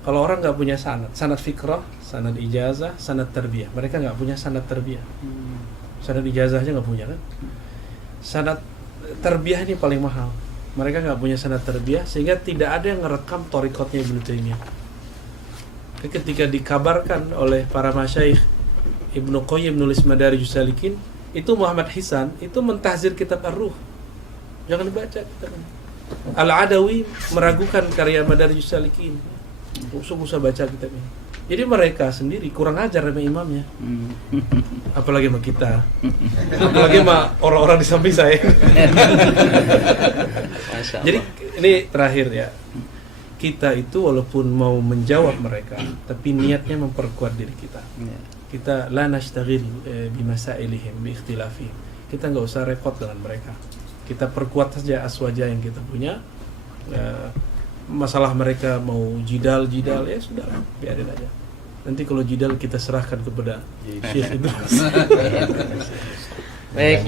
Kalau orang enggak punya sanad fikrah, sanad ijazah, sanad tarbiyah. Mereka enggak punya sanad tarbiyah. Sanad ijazahnya nggak punya kan? Sanad tarbiyah ini paling mahal. Mereka nggak punya sanad tarbiyah, sehingga tidak ada yang ngerekam thariqatnya Ibnu Taimiyah. Ketika dikabarkan oleh para masyayikh, Ibnu Qayyim nulis Madarijus Salikin, itu Muhammad Hisan itu mentahzir kitab Ar-Ruh. Jangan dibaca kitabnya. Al-Adawi meragukan karya Madarijus Salikin. Usah baca kitabnya. Jadi mereka sendiri kurang ajar sama imamnya. Apalagi sama kita. Apalagi sama orang-orang di samping saya. Jadi ini terakhir ya. Kita itu walaupun mau menjawab mereka, tapi niatnya memperkuat diri kita. Kita la nashtaghil bimasailihim bi ikhtilafihim. Kita enggak usah repot dengan mereka. Kita perkuat saja aswaja yang kita punya. Masalah mereka mau jidal ya sudah, biarin aja. Nanti kalau jidal kita serahkan kepada Syekh itu. Baik.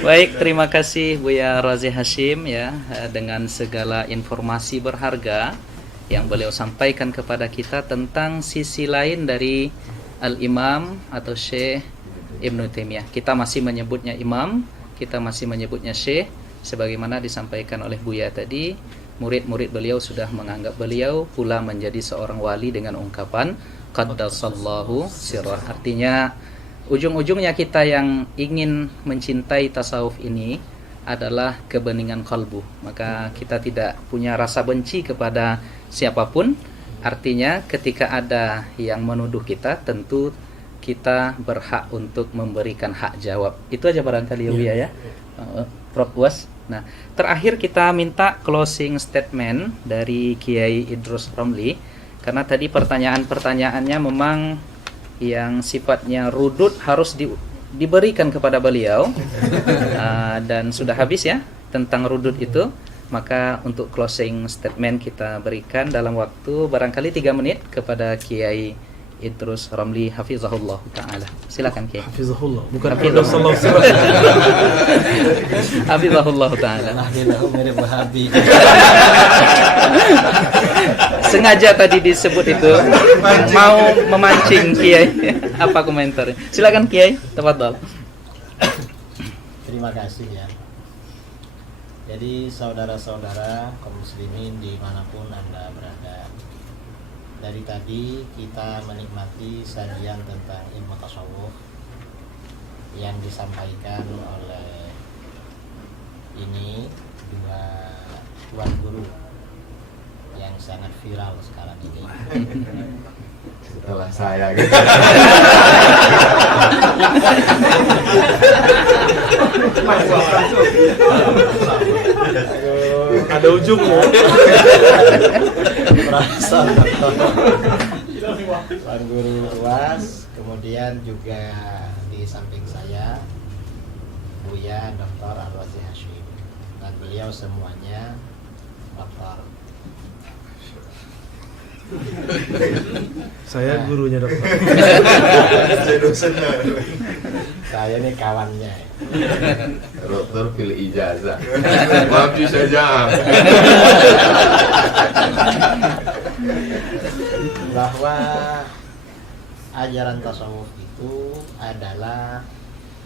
Baik, terima kasih Buya Razi Hashim ya, dengan segala informasi berharga yang beliau sampaikan kepada kita tentang sisi lain dari Al-Imam atau Syekh Ibnu Taimiyah. Kita masih menyebutnya imam, kita masih menyebutnya Syekh. Sebagaimana disampaikan oleh Buya tadi, murid-murid beliau sudah menganggap beliau pula menjadi seorang wali dengan ungkapan qaddasallahu sirrah. Artinya ujung-ujungnya kita yang ingin mencintai tasawuf ini adalah kebeningan kalbu. Maka kita tidak punya rasa benci kepada siapapun. Artinya ketika ada yang menuduh kita, tentu kita berhak untuk memberikan hak jawab. Itu aja barangkali ya Buya ya. Prof Was. Nah, terakhir kita minta closing statement dari Kiai Idrus Ramli, karena tadi pertanyaan-pertanyaannya memang yang sifatnya rudud harus diberikan kepada beliau dan sudah habis ya tentang rudud itu. Maka untuk closing statement kita berikan dalam waktu barangkali 3 menit kepada Kiai Idrus Ramli hafizahullah taala. Silakan Kiai. Hafizahullah, bukan Hafizahullah. Hafizahullah taala. Sengaja tadi disebut itu mau memancing Kiai. Apa komentarnya? Silakan Kiai, tafadhol. Terima kasih ya. Jadi saudara-saudara kaum muslimin dimanapun Anda berada, dari tadi kita menikmati sajian tentang ilmu tasawuf yang disampaikan oleh ini dua tuan guru yang sangat viral sekarang ini. Setelah saya gitu. Ada ujungnya. Tuan Guru UAS, kemudian juga di samping saya Buya Dr. Al-Razi Hashim, dan beliau semuanya dokter. Saya gurunya dokter. Saya dosennya. Saya ini kawannya. Dokter pilih ijazah. Maafin saja. Bahwa ajaran tasawuf itu adalah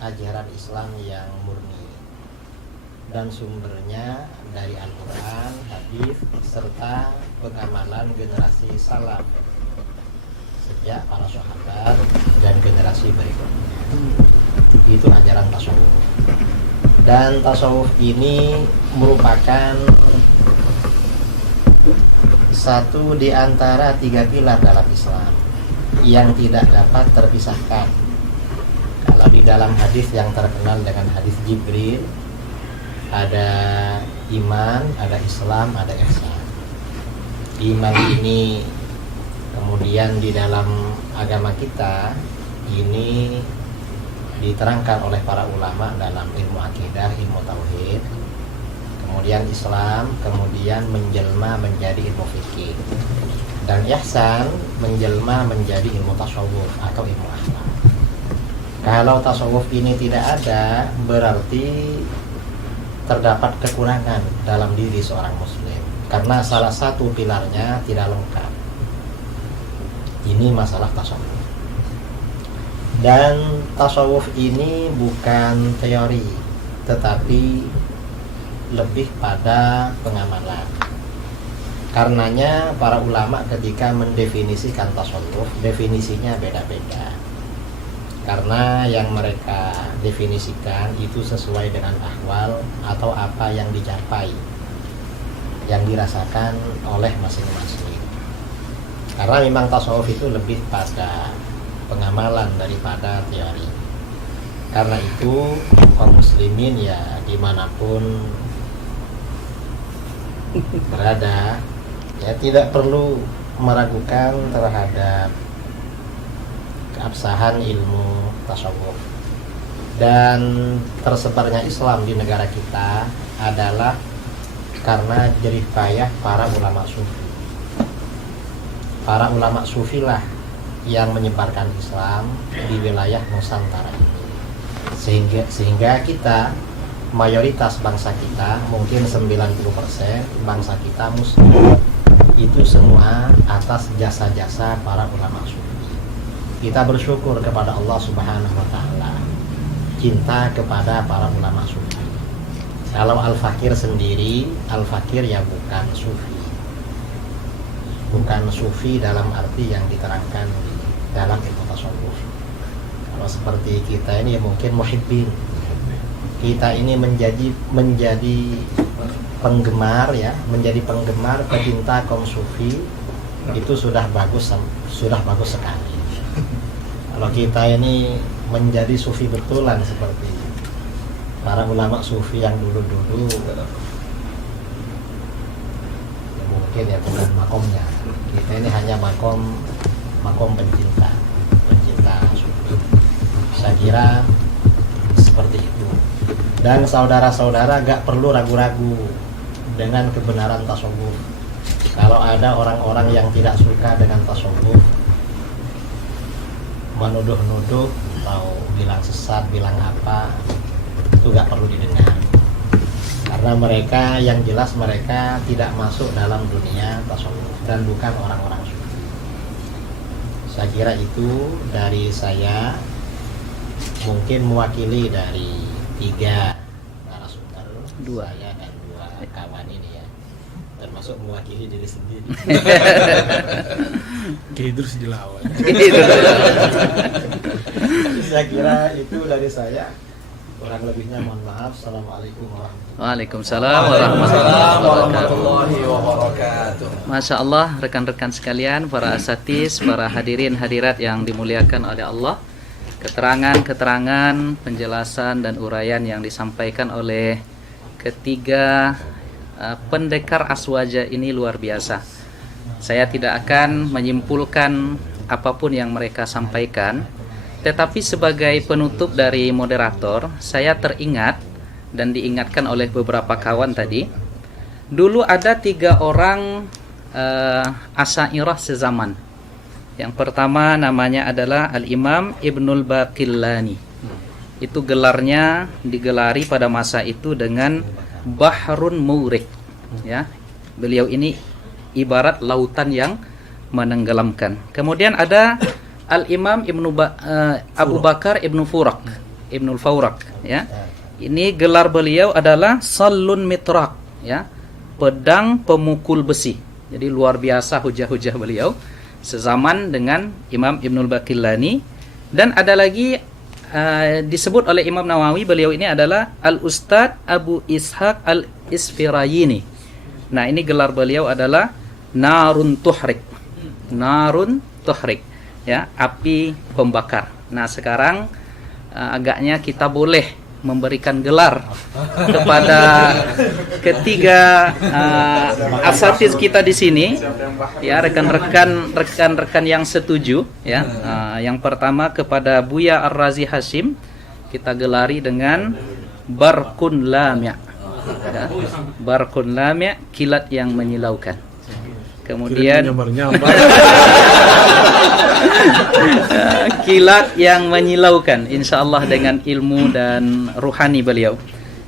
ajaran Islam yang murni dan sumbernya dari Al-Quran, hadis, serta pengamalan generasi salaf sejak para sahabat dan generasi berikutnya. Itu ajaran tasawuf. Dan tasawuf ini merupakan satu di antara 3 pilar dalam Islam yang tidak dapat terpisahkan. Kalau di dalam hadis yang terkenal dengan hadis Jibril, ada iman, ada Islam, ada ihsan. Iman ini kemudian di dalam agama kita ini diterangkan oleh para ulama dalam ilmu akidah, ilmu tauhid. Kemudian Islam, kemudian menjelma menjadi ilmu fikih. Dan ihsan menjelma menjadi ilmu tasawuf atau ilmu akhlak. Kalau tasawuf ini tidak ada, berarti terdapat kekurangan dalam diri seorang muslim, karena salah satu pilarnya tidak lengkap. Ini masalah tasawuf. Dan tasawuf ini bukan teori, tetapi lebih pada pengamalan. Karenanya para ulama ketika mendefinisikan tasawuf, definisinya beda-beda. Karena yang mereka definisikan itu sesuai dengan ahwal atau apa yang dicapai, yang dirasakan oleh masing-masing. Karena memang tasawuf itu lebih pada pengamalan daripada teori. Karena itu kaum muslimin ya dimanapun berada, ya tidak perlu meragukan terhadap keabsahan ilmu tasawuf. Dan tersebarnya Islam di negara kita adalah karena jerih payah para ulama sufi. Para ulama sufi lah yang menyebarkan Islam di wilayah Nusantara ini. Sehingga kita, mayoritas bangsa kita, mungkin 90% bangsa kita muslim, itu semua atas jasa-jasa para ulama sufi. Kita bersyukur kepada Allah Subhanahu wa Ta'ala, cinta kepada para ulama sufi. Kalau Al-Fakir sendiri, Al-Fakir ya bukan sufi. Bukan sufi dalam arti yang diterangkan dalam ilmu tasawuf. Kalau seperti kita ini ya mungkin muhibbin. Kita ini menjadi penggemar ya, menjadi penggemar pecinta kaum sufi, itu sudah bagus sekali. Kalau kita ini menjadi sufi betulan seperti para ulama sufi yang dulu-dulu, ya mungkin ya bukan makomnya. Kita ini hanya makom pencinta sufi. Saya kira seperti itu. Dan saudara-saudara gak perlu ragu-ragu dengan kebenaran tasawuf. Kalau ada orang-orang yang tidak suka dengan tasawuf, menuduh-nuduh atau bilang sesat, bilang apa, itu gak perlu didengar. Karena mereka, yang jelas mereka tidak masuk dalam dunia tasawuf dan bukan orang-orang sufi. Saya kira itu dari saya, mungkin mewakili dari 3 narasumber, saya dan 2 kawan ini ya, termasuk mewakili diri sendiri. Idrus dilawan. Saya kira itu dari saya. Kurang lebihnya mohon maaf. Assalamualaikum warahmatullahi wabarakatuh. Waalaikumsalam warahmatullahi wabarakatuh. Masya Allah, rekan-rekan sekalian, para asatiz, para hadirin hadirat yang dimuliakan oleh Allah, keterangan-keterangan, penjelasan dan uraian yang disampaikan oleh ketiga pendekar aswaja ini luar biasa. Saya tidak akan menyimpulkan apapun yang mereka sampaikan. Tetapi sebagai penutup dari moderator, saya teringat dan diingatkan oleh beberapa kawan tadi. Dulu ada 3 orang Asy'ariyah sezaman. Yang pertama namanya adalah Al-Imam Ibnul Baqillani. Itu gelarnya digelari pada masa itu dengan Bahrun Mawrik, ya. Beliau ini ibarat lautan yang menenggelamkan. Kemudian ada Al-Imam Abu Bakar Ibnu Fawrak, ya. Ini gelar beliau adalah Sallun Mitrak, ya. Pedang pemukul besi. Jadi luar biasa hujah-hujah beliau sezaman dengan Imam Ibnul Baqillani. Dan ada lagi disebut oleh Imam Nawawi, beliau ini adalah Al-Ustadz Abu Ishaq Al-Isfirayini. Nah, ini gelar beliau adalah Narun Tuhrik. Narun Tuhrik, ya, api pembakar. Nah, sekarang agaknya kita boleh memberikan gelar kepada ketiga asatiz kita di sini, ya, rekan-rekan yang setuju, ya. Yang pertama kepada Buya Ar-Razi Hashim kita gelari dengan Barqun Lami', ya. Barqun Lami', kilat yang menyilaukan. Kemudian kilat yang menyilaukan, insyaallah dengan ilmu dan ruhani beliau.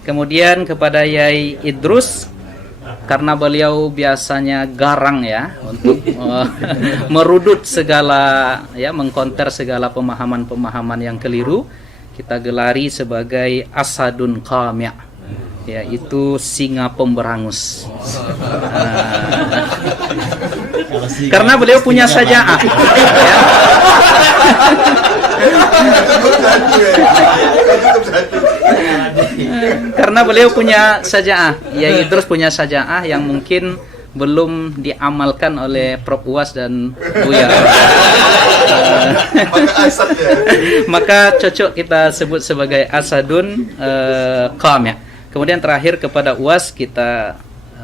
Kemudian kepada Yai Idrus, karena beliau biasanya garang, ya, untuk merudut segala, ya, mengkonter segala pemahaman-pemahaman yang keliru, kita gelari sebagai Asadun Qami', yaitu singa pemberangus. Karena beliau punya saja'ah, ya. Karena beliau punya saja'ah, ya, terus punya saja'ah yang mungkin belum diamalkan oleh Prof Uwas dan Buya. Maka cocok kita sebut sebagai Asadun Qami'. Kemudian terakhir kepada Uwas kita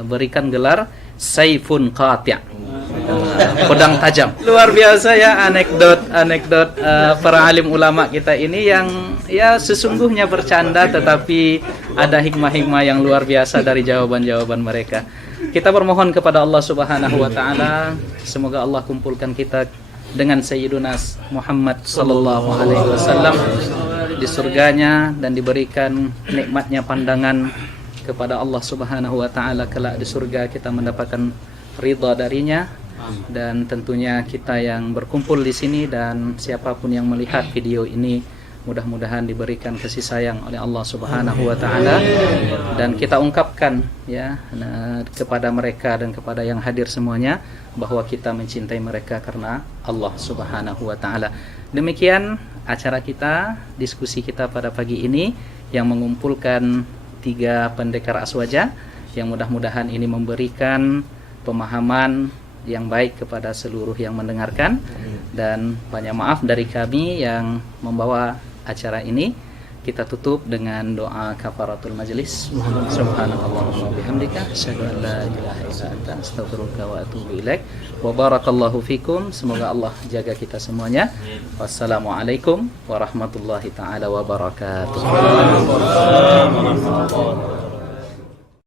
berikan gelar Saifun Qati', pedang tajam. Luar biasa, ya, anekdot para alim ulama kita ini yang, ya, sesungguhnya bercanda tetapi ada hikmah-hikmah yang luar biasa dari jawaban-jawaban mereka. Kita bermohon kepada Allah Subhanahu wa taala, semoga Allah kumpulkan kita dengan Sayyiduna Muhammad sallallahu alaihi wasallam di surganya dan diberikan nikmatnya pandangan kepada Allah Subhanahu wa taala kelak di surga, kita mendapatkan ridha darinya. Dan tentunya kita yang berkumpul di sini dan siapapun yang melihat video ini mudah-mudahan diberikan kasih sayang oleh Allah Subhanahu wa taala, dan kita ungkapkan, ya, kepada mereka dan kepada yang hadir semuanya bahwa kita mencintai mereka karena Allah Subhanahu wa taala. Demikian acara kita, diskusi kita pada pagi ini yang mengumpulkan 3 pendekar aswaja, yang mudah-mudahan ini memberikan pemahaman yang baik kepada seluruh yang mendengarkan. Dan banyak maaf dari kami yang membawa acara ini. Kita tutup dengan doa kafaratul majlis. Subhanallahumma bihamdika asyhadu an la ilaha illa anta astaghfiruka wa atubu ilaik. Wa barakallahu fikum. Semoga Allah jaga kita semuanya. Wassalamualaikum warahmatullahi taala wabarakatuh.